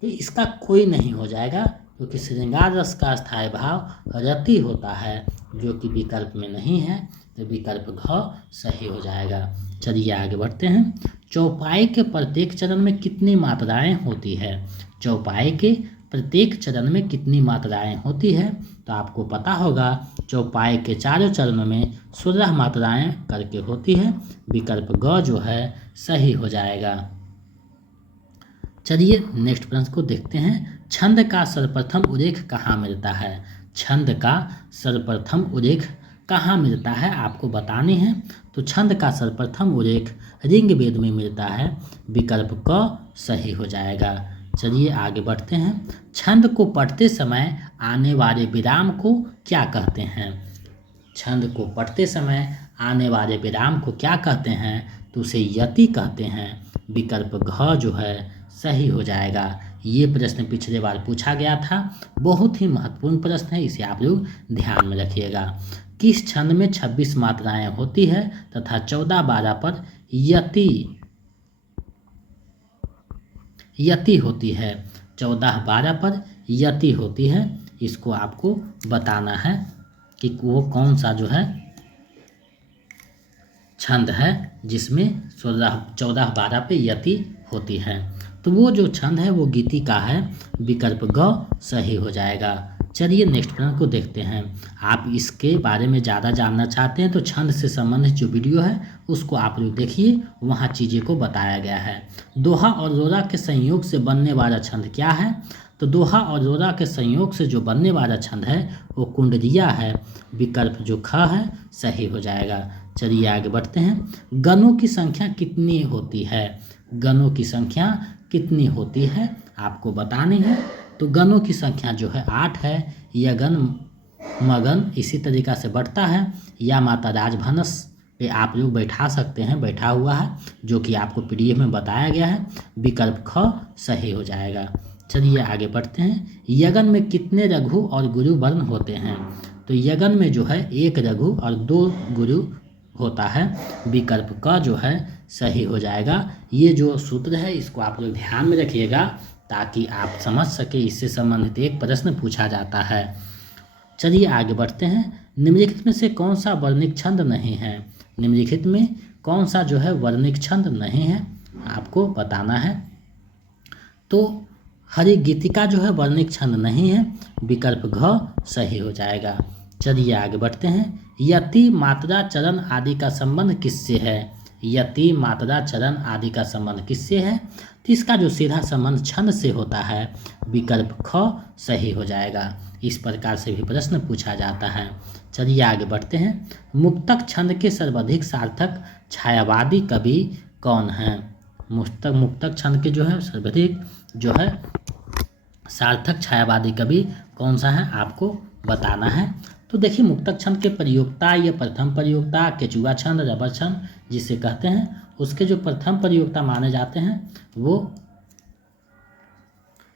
तो इसका कोई नहीं हो जाएगा, क्योंकि श्रृंगार रस का अस्थाई भाव रति होता है, जो कि विकल्प में नहीं है। तो विकल्प घ सही हो जाएगा। चलिए आगे बढ़ते हैं। चौपाई के प्रत्येक चरण में कितनी मात्राएं होती है? चौपाई के प्रत्येक चरण में कितनी मात्राएं होती है? तो आपको पता होगा चौपाई के चारों चरणों में 16 मात्राएं करके होती है। विकल्प ग जो है सही हो जाएगा। चलिए नेक्स्ट प्रश्न को देखते हैं। छंद का सर्वप्रथम उल्लेख कहाँ मिलता है? छंद का सर्वप्रथम उल्लेख कहाँ मिलता है आपको बतानी है। तो छंद का सर्वप्रथम उल्लेख ऋग्वेद में मिलता है। विकल्प क सही हो जाएगा। चलिए आगे बढ़ते हैं। छंद को पढ़ते समय आने वाले विराम को क्या कहते हैं? छंद को पढ़ते समय आने वाले विराम को क्या कहते हैं? तो उसे यति कहते हैं। विकल्प घ जो है सही हो जाएगा। ये प्रश्न पिछले बार पूछा गया था, बहुत ही महत्वपूर्ण प्रश्न है, इसे आप लोग ध्यान में रखिएगा। किस छंद में 26 मात्राएं होती है तथा 14-12 पर यति होती है? 14-12 पर यति होती है। इसको आपको बताना है कि वो कौन सा जो है छंद है जिसमें 14-12 पे यति होती है। तो वो जो छंद है वो गीति का है। विकल्प ग सही हो जाएगा। चलिए नेक्स्ट प्रश्न को देखते हैं। आप इसके बारे में ज़्यादा जानना चाहते हैं तो छंद से संबंधित जो वीडियो है उसको आप लोग देखिए, वहाँ चीज़ें को बताया गया है। दोहा और रोरा के संयोग से बनने वाला छंद क्या है? तो दोहा और रोरा के संयोग से जो बनने वाला छंद है वो कुंडलिया है। विकल्प जो ख है सही हो जाएगा। चलिए आगे बढ़ते हैं। गणों की संख्या कितनी होती है? गणों की संख्या कितनी होती है आपको बतानी है। तो गणों की संख्या जो है 8 है। यगन मगन इसी तरीक़ा से बढ़ता है। या माता राजभनस पे आप लोग बैठा सकते हैं, बैठा हुआ है, जो कि आपको पीडीएफ में बताया गया है। विकल्प ख सही हो जाएगा। चलिए आगे बढ़ते हैं। यगन में कितने रघु और गुरु वर्ण होते हैं? तो यगन में जो है 1 रघु और 2 गुरु होता है। विकल्प क जो है सही हो जाएगा। ये जो सूत्र है इसको आप लोग ध्यान में रखिएगा ताकि आप समझ सके। इससे संबंधित एक प्रश्न पूछा जाता है। चलिए आगे बढ़ते हैं। निम्नलिखित में से कौन सा वर्णिक छंद नहीं है? निम्नलिखित में कौन सा जो है वर्णिक छंद नहीं है आपको बताना है। तो हरिगीतिका जो है वर्णिक छंद नहीं है। विकल्प घ सही हो जाएगा। चलिए आगे बढ़ते हैं। यति मात्रा चरण आदि का संबंध किससे है? यति मात्रा चरण आदि का संबंध किससे है? तो इसका जो सीधा संबंध छंद से होता है। विकल्प ख सही हो जाएगा। इस प्रकार से भी प्रश्न पूछा जाता है। चलिए आगे बढ़ते हैं। मुक्तक छंद के सर्वाधिक सार्थक छायावादी कवि कौन है? मुक्तक छंद के जो है सर्वाधिक जो है सार्थक छायावादी कवि कौन सा है आपको बताना है। तो देखिए, मुक्तक छंद के प्रयोक्ता या प्रथम प्रयोक्ता केचुआ छंद, रबर छंद जिसे कहते हैं, उसके जो प्रथम प्रयोक्ता माने जाते हैं वो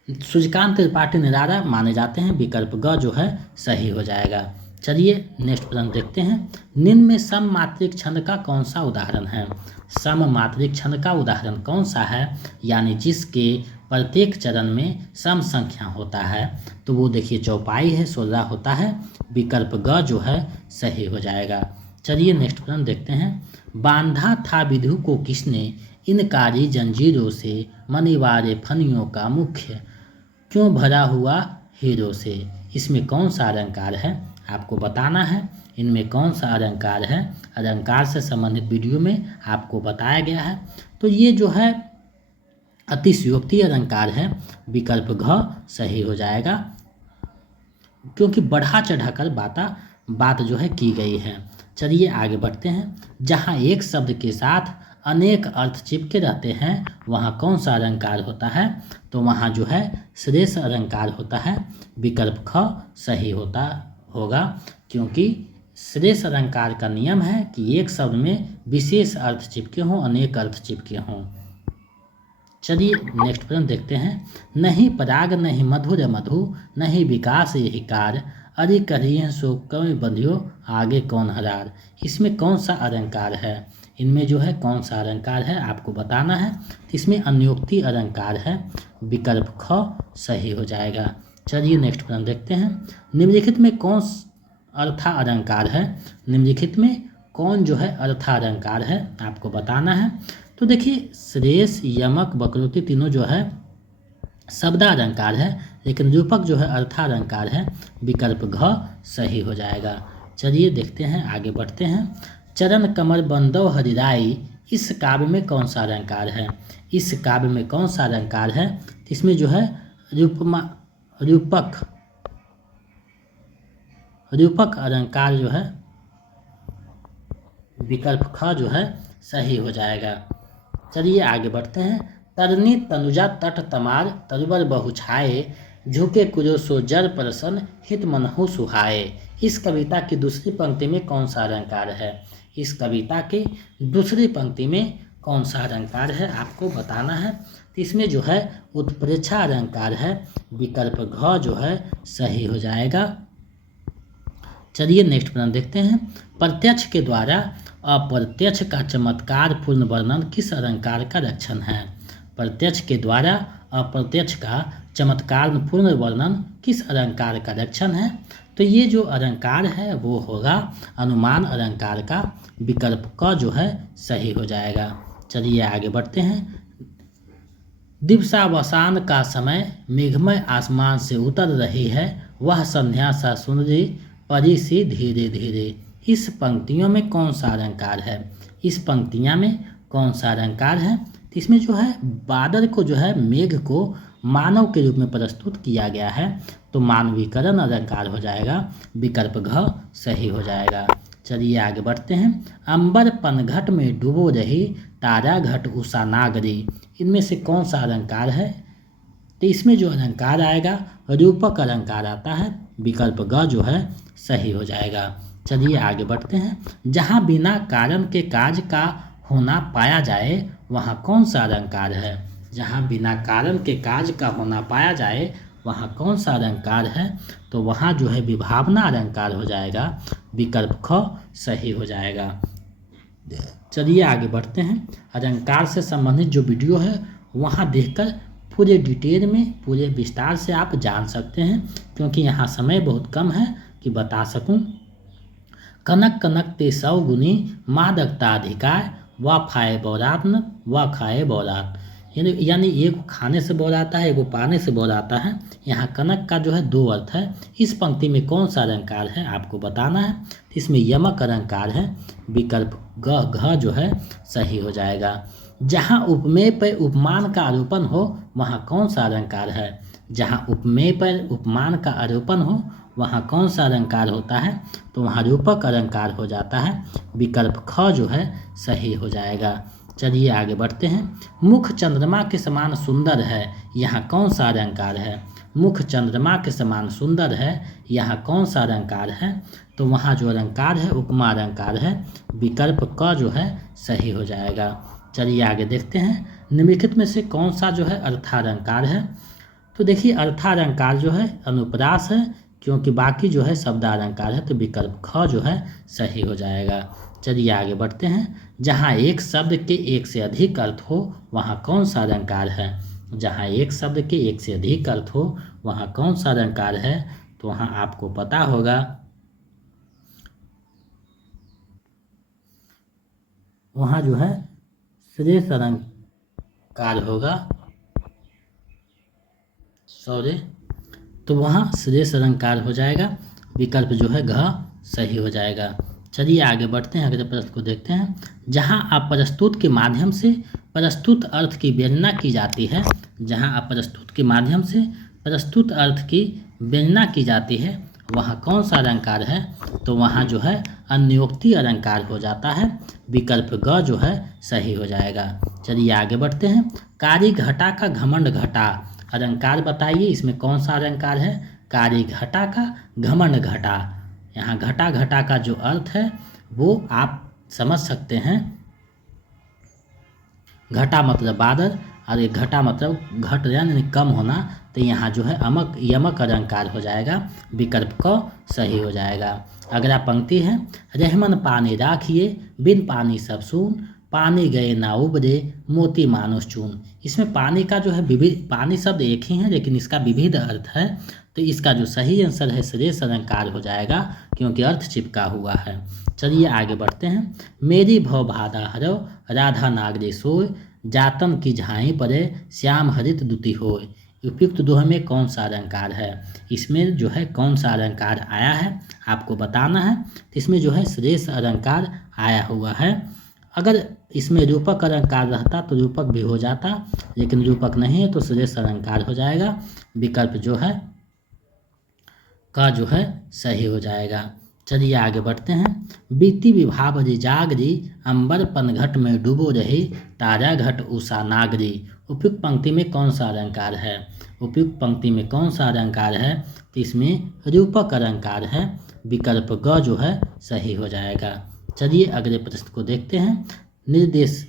सूर्यकांत त्रिपाठी निराला माने जाते हैं। विकल्प ग जो है सही हो जाएगा। चलिए नेक्स्ट प्रश्न देखते हैं। निम्न में सममात्रिक छंद का कौन सा उदाहरण है? सममात्रिक छंद का उदाहरण कौन सा है? यानी जिसके प्रत्येक चरण में सम संख्या होता है। तो वो देखिए चौपाई है, 16 होता है। विकल्प ग जो है सही हो जाएगा। चलिए नेक्स्ट प्रश्न देखते हैं। बांधा था विधु को किसने, इनकारी जंजीरों से, मनिवारे फनियों का मुख्य, क्यों भरा हुआ हीरो से। इसमें कौन सा अलंकार है आपको बताना है। इनमें कौन सा अलंकार है? अलंकार से संबंधित वीडियो में आपको बताया गया है। तो ये जो है अतिशयोक्ति अलंकार है। विकल्प घ सही हो जाएगा, क्योंकि बढ़ा चढ़ाकर बात जो है की गई है। चलिए आगे बढ़ते हैं। जहाँ एक शब्द के साथ अनेक अर्थ चिपके रहते हैं वहाँ कौन सा अलंकार होता है? तो वहाँ जो है श्रेष्ठ अलंकार होता है। विकल्प ख सही होगा, क्योंकि श्रेष्ठ अलंकार का नियम है कि एक शब्द में विशेष अर्थ चिपके हों, अनेक अर्थ चिपके हों। चलिए नेक्स्ट प्रश्न देखते हैं। नहीं पराग नहीं मधुर मधु, नहीं विकास यही कार, अरे करिए सो कवि बंधियो, आगे कौन हरार। इसमें कौन सा अलंकार है? इनमें जो है कौन सा अलंकार है आपको बताना है। इसमें अन्योक्ति अलंकार है। विकल्प ख सही हो जाएगा। चलिए नेक्स्ट प्रश्न देखते हैं। निम्नलिखित में कौन अर्था अलंकार है? निम्नलिखित में कौन जो है अर्था अलंकार है आपको बताना है। तो देखिए, श्रेष्ठ, यमक, वक्रोक्ति तीनों जो है शब्दालंकार है, लेकिन रूपक जो है अर्थालंकार है। विकल्प घ सही हो जाएगा। चलिए देखते हैं, आगे बढ़ते हैं। चरण कमर बंदो हरिराई, इस काव्य में कौन सा अलंकार है? इस काव्य में कौन सा अलंकार है? इसमें जो है रूपक अलंकार जो है विकल्प ख जो है सही हो जाएगा। चलिए आगे बढ़ते हैं। तरनी तनुजा तट तमार, तरुवर बहु छाए, झुके कुजो सो जर परसन, हित मनहु सुहाए। इस कविता की दूसरी पंक्ति में कौन सा अलंकार है? इस कविता के दूसरी पंक्ति में कौन सा अलंकार है आपको बताना है। तो इसमें जो है उत्प्रेक्षा अलंकार है। विकल्प घ जो है सही हो जाएगा। चलिए नेक्स्ट प्रश्न देखते हैं। प्रत्यक्ष के द्वारा अप्रत्यक्ष का चमत्कार पूर्ण वर्णन किस अलंकार का लक्षण है? प्रत्यक्ष के द्वारा अप्रत्यक्ष का चमत्कार पूर्ण वर्णन किस अलंकार का लक्षण है? तो ये जो अलंकार है वो होगा अनुमान अलंकार का। विकल्प क जो है सही हो जाएगा। चलिए आगे बढ़ते हैं। दिवसावसान का समय, मेघमय आसमान से उतर रही है, वह संध्या सा सुंदरी परी सी धीरे धीरे। इस पंक्तियों में कौन सा अलंकार है? इस पंक्तियां में कौन सा अलंकार है? तो इसमें जो है बादल को जो है मेघ को मानव के रूप में प्रस्तुत किया गया है, तो मानवीकरण अलंकार हो जाएगा। विकल्प घ सही हो जाएगा। चलिए आगे बढ़ते हैं। अंबर पनघट में डूबो रही, तारा घट उषा नागरी। इनमें से कौन सा अलंकार है? तो इसमें जो अलंकार आएगा रूपक अलंकार आता है, विकल्प ग जो है सही हो जाएगा। चलिए आगे बढ़ते हैं। जहाँ बिना कारण के काज का होना पाया जाए वहाँ कौन सा अलंकार है? जहाँ बिना कारण के काज का होना पाया जाए वहाँ कौन सा अलंकार है? तो वहाँ जो है विभावना अलंकार हो जाएगा, विकल्प ख सही हो जाएगा। चलिए आगे बढ़ते हैं। अलंकार से संबंधित जो वीडियो है वहाँ देखकर पूरे डिटेल में पूरे विस्तार से आप जान सकते हैं, क्योंकि यहाँ समय बहुत कम है कि बता सकूं। कनक कनक ते 100 गुनी, मादकता अधिकार, व खाए बौरात्न व खाए बौरात। यानी एक खाने से बौराता है, एक पाने से बौराता है। यहाँ कनक का जो है दो अर्थ है। इस पंक्ति में कौन सा अलंकार है आपको बताना है। इसमें यमक अलंकार है, विकल्प घ जो है सही हो जाएगा। जहाँ उपमेय पर उपमान का आरोपण हो वहाँ कौन सा अलंकार है? जहाँ उपमेय पर उपमान का आरोपण हो वहाँ कौन सा अलंकार होता है? तो वहाँ रूपक अलंकार हो जाता है, विकल्प ख जो है सही हो जाएगा। चलिए आगे बढ़ते हैं। मुख चंद्रमा के समान सुंदर है, यहाँ कौन सा अलंकार है? मुख चंद्रमा के समान सुंदर है, यहाँ कौन सा अलंकार है? तो वहाँ जो अलंकार है उपमा अलंकार है, विकल्प क जो है सही हो जाएगा। चलिए आगे देखते हैं। निम्नलिखित में से कौन सा जो है अर्थालंकार है? तो देखिए अर्थालंकार जो है अनुप्रास है, क्योंकि बाकी जो है शब्दालंकार है, तो विकल्प ख जो है सही हो जाएगा। चलिए आगे बढ़ते हैं। जहाँ एक शब्द के एक से अधिक अर्थ हो वहाँ कौन सा अलंकार है? जहाँ एक शब्द के एक से अधिक अर्थ हो वहाँ कौन सा अलंकार है? तो वहाँ आपको पता होगा, वहाँ जो है श्रेष्ठ अलंकार होगा, तो वहाँ श्रेष्ठ अलंकार हो जाएगा, विकल्प जो है घ सही हो जाएगा। चलिए आगे बढ़ते हैं, अगले प्रश्न को देखते हैं। जहाँ अप्रस्तुत के माध्यम से प्रस्तुत अर्थ की व्यंजना की जाती है, जहाँ अप्रस्तुत के माध्यम से प्रस्तुत अर्थ की व्यंजना की जाती है वहाँ कौन सा अलंकार है? तो वहाँ जो है अन्योक्ति अलंकार हो जाता है, विकल्प ग जो है सही हो जाएगा। चलिए आगे बढ़ते हैं। कारी घटा का घमंड घटा, अलंकार बताइए इसमें कौन सा अलंकार है? कारी घटा का घमंड घटा। यहाँ घटा घटा का जो अर्थ है वो आप समझ सकते हैं। घटा मतलब बादल और एक घटा मतलब घट यानी कम होना, तो यहाँ जो है अमक यमक अलंकार हो जाएगा, विकल्प क सही हो जाएगा। अगला पंक्ति है। रहमन पानी राखिए, बिन पानी सब सून, पानी गए ना उबरे, मोती मानुष चून। इसमें पानी का जो है विविध, पानी शब्द एक ही है लेकिन इसका विविध अर्थ है, तो इसका जो सही आंसर है श्रेष्ठ अलंकार हो जाएगा, क्योंकि अर्थ चिपका हुआ है। चलिए आगे बढ़ते हैं। मेरी भव भादा हरो, राधा नागरी सोय, जातन की झाई परे, श्याम हरित दुति होय। उपयुक्त दोहे में कौन सा अलंकार है? इसमें जो है कौन सा अलंकार आया है आपको बताना है। तो इसमें जो है श्रेष्ठ अलंकार आया हुआ है। अगर इसमें रूपक अलंकार रहता तो रूपक भी हो जाता, लेकिन रूपक नहीं है तो श्रेष्ठ अलंकार हो जाएगा, विकल्प जो है का जो है सही हो जाएगा। चलिए आगे बढ़ते हैं। बीती विभावरी जागरी, अंबर पनघट में डूबो रही, तारा घट उषा नागरी। उपयुक्त पंक्ति में कौन सा अलंकार है? उपयुक्त पंक्ति में कौन सा अलंकार है? तो इसमें रूपक अलंकार है, विकल्प ग जो है सही हो जाएगा। चलिए अगले प्रश्न को देखते हैं। निर्देश।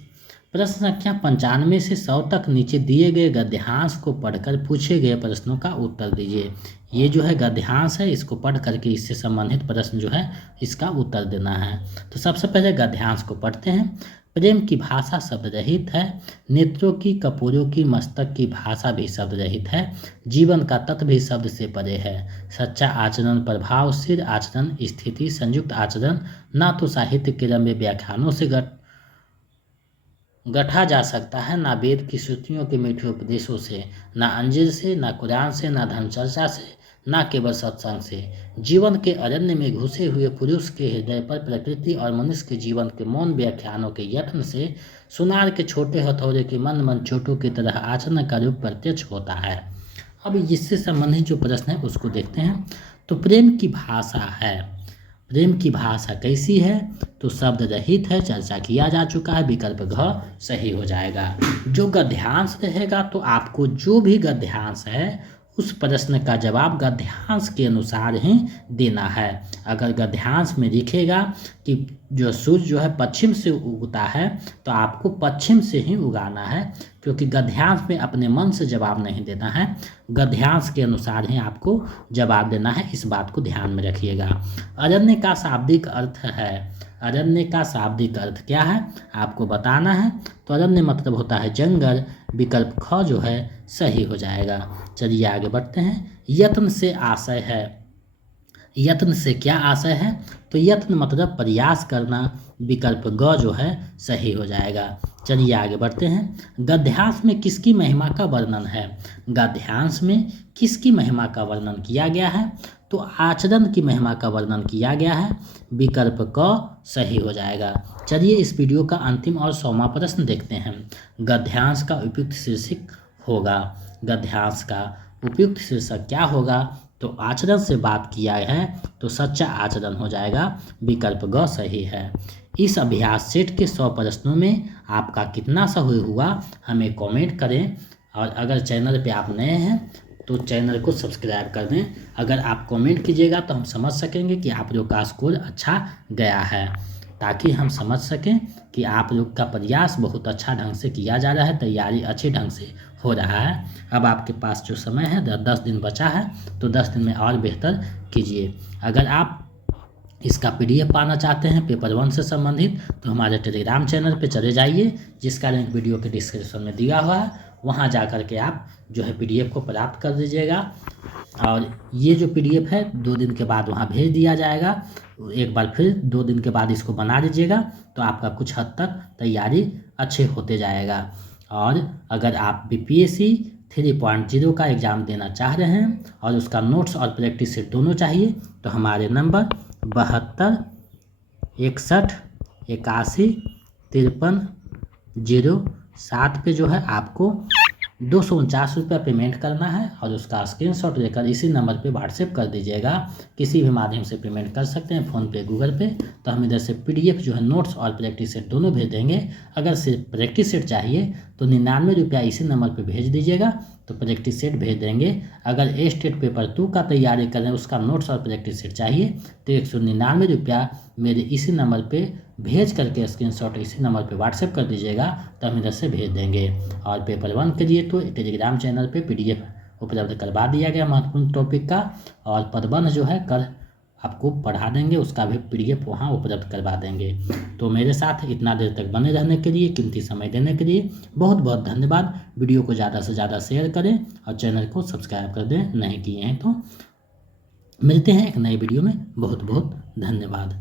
प्रश्न संख्या 95 से 100 तक नीचे दिए गए गद्यांश को पढ़कर पूछे गए प्रश्नों का उत्तर दीजिए। ये जो है गद्यांश है, इसको पढ़ करके इससे संबंधित प्रश्न जो है इसका उत्तर देना है। तो सबसे पहले गद्यांश को पढ़ते हैं। प्रेम की भाषा शब्द रहित है, नेत्रों की कपूरों की मस्तक की भाषा भी शब्द रहित है, जीवन का तत्व भी शब्द से परे है, सच्चा आचरण प्रभावशील आचरण स्थिति संयुक्त आचरण ना तो साहित्य के रम्य व्याख्यानों से गढ़ा जा सकता है, ना वेद की श्रुतियों के मीठे उपदेशों से, ना अंजीर से, ना कुरान से, ना धर्म चर्चा से, ना केवल सत्संग से। जीवन के अरण्य में घुसे हुए पुरुष के हृदय पर प्रकृति और मनुष्य के जीवन के मौन व्याख्यानों के यत्न से सुनार के छोटे हथौड़े के मन चोटों की तरह आचरण का रूप प्रत्यक्ष होता है। अब इससे संबंधित जो प्रश्न है उसको देखते हैं। तो प्रेम की भाषा है, प्रेम की भाषा कैसी है, तो शब्द रहित है, चर्चा किया जा चुका है, विकल्प घ सही हो जाएगा। जो गद्यांश रहेगा तो आपको जो भी गद्यांश है उस प्रश्न का जवाब गद्यांश के अनुसार ही देना है। अगर गद्यांश में लिखेगा कि जो सूर्य जो है पश्चिम से उगता है, तो आपको पश्चिम से ही उगाना है, क्योंकि गद्यांश में अपने मन से जवाब नहीं देना है, गद्यांश के अनुसार ही आपको जवाब देना है। इस बात को ध्यान में रखिएगा। अरण्य का शाब्दिक अर्थ है, अरण्य का शाब्दिक अर्थ क्या है आपको बताना है। तो अरण्य मतलब होता है जंगल, विकल्प ख जो है सही हो जाएगा। चलिए आगे बढ़ते हैं। यत्न से आशय है, यत्न से क्या आशय है, तो यत्न मतलब प्रयास करना, विकल्प ग जो है सही हो जाएगा। चलिए आगे बढ़ते हैं। गद्यांश में किसकी महिमा का वर्णन है, गद्यांश में किसकी महिमा का वर्णन किया गया है, तो आचरण की महिमा का वर्णन किया गया है, विकल्प क सही हो जाएगा। चलिए इस वीडियो का अंतिम और 100वां प्रश्न देखते हैं। गद्यांश का उपयुक्त शीर्षक होगा, गद्यांश का उपयुक्त शीर्षक क्या होगा, तो आचरण से बात किया है तो सच्चा आचरण हो जाएगा, विकल्प ग सही है। इस अभ्यास सेट के 100 प्रश्नों में आपका कितना सही हुआ हमें कमेंट करें, और अगर चैनल पे आप नए हैं तो चैनल को सब्सक्राइब कर दें। अगर आप कमेंट कीजिएगा तो हम समझ सकेंगे कि आप लोग का स्कोर अच्छा गया है, ताकि हम समझ सकें कि आप लोग का प्रयास बहुत अच्छा ढंग से किया जा रहा है, तैयारी अच्छे ढंग से हो रहा है। अब आपके पास जो समय है 10 दिन बचा है, तो 10 दिन में और बेहतर कीजिए। अगर आप इसका PDF पाना चाहते हैं पेपर 1 से संबंधित, तो हमारे टेलीग्राम चैनल पे चले जाइए, जिसका लिंक वीडियो के डिस्क्रिप्शन में दिया हुआ है। वहाँ जा कर के आप जो है PDF को प्राप्त कर दीजिएगा, और ये जो PDF है 2 दिन के बाद वहाँ भेज दिया जाएगा। एक बार फिर 2 दिन के बाद इसको बना लीजिएगा, तो आपका कुछ हद तक तैयारी अच्छे होते जाएगा। और अगर आप BPSC 3.0 का एग्ज़ाम देना चाह रहे हैं और उसका नोट्स और प्रैक्टिस सेट दोनों चाहिए, तो हमारे नंबर 72 61 81 53 07 पे जो है आपको 249 रुपये पेमेंट करना है, और उसका स्क्रीनशॉट लेकर इसी नंबर पे व्हाट्सएप कर दीजिएगा। किसी भी माध्यम से पेमेंट कर सकते हैं, फ़ोनपे, गूगल पे। तो हम इधर से PDF जो है नोट्स और प्रैक्टिस सेट दोनों भेज देंगे। अगर सिर्फ प्रैक्टिस सेट चाहिए तो 99 रुपया इसी नंबर पे भेज दीजिएगा, तो प्रैक्टिस सेट भेज देंगे। अगर स्टेट पेपर 2 का तैयारी कर रहे हैं, उसका नोट्स और प्रैक्टिस सेट चाहिए, तो 199 रुपया मेरे इसी नंबर पे भेज करके स्क्रीनशॉट इसी नंबर पे व्हाट्सएप कर दीजिएगा, तो हम इधर से भेज देंगे। और पेपर 1 के लिए तो टेलीग्राम चैनल पे PDF उपलब्ध करवा दिया गया महत्वपूर्ण टॉपिक का, और पद 1 जो है कल आपको पढ़ा देंगे, उसका भी PDF वहाँ उपलब्ध करवा देंगे। तो मेरे साथ इतना देर तक बने रहने के लिए, कीमती समय देने के लिए बहुत बहुत धन्यवाद। वीडियो को ज़्यादा से ज़्यादा शेयर करें और चैनल को सब्सक्राइब कर दें नहीं किए हैं तो। मिलते हैं एक नई वीडियो में, बहुत बहुत धन्यवाद।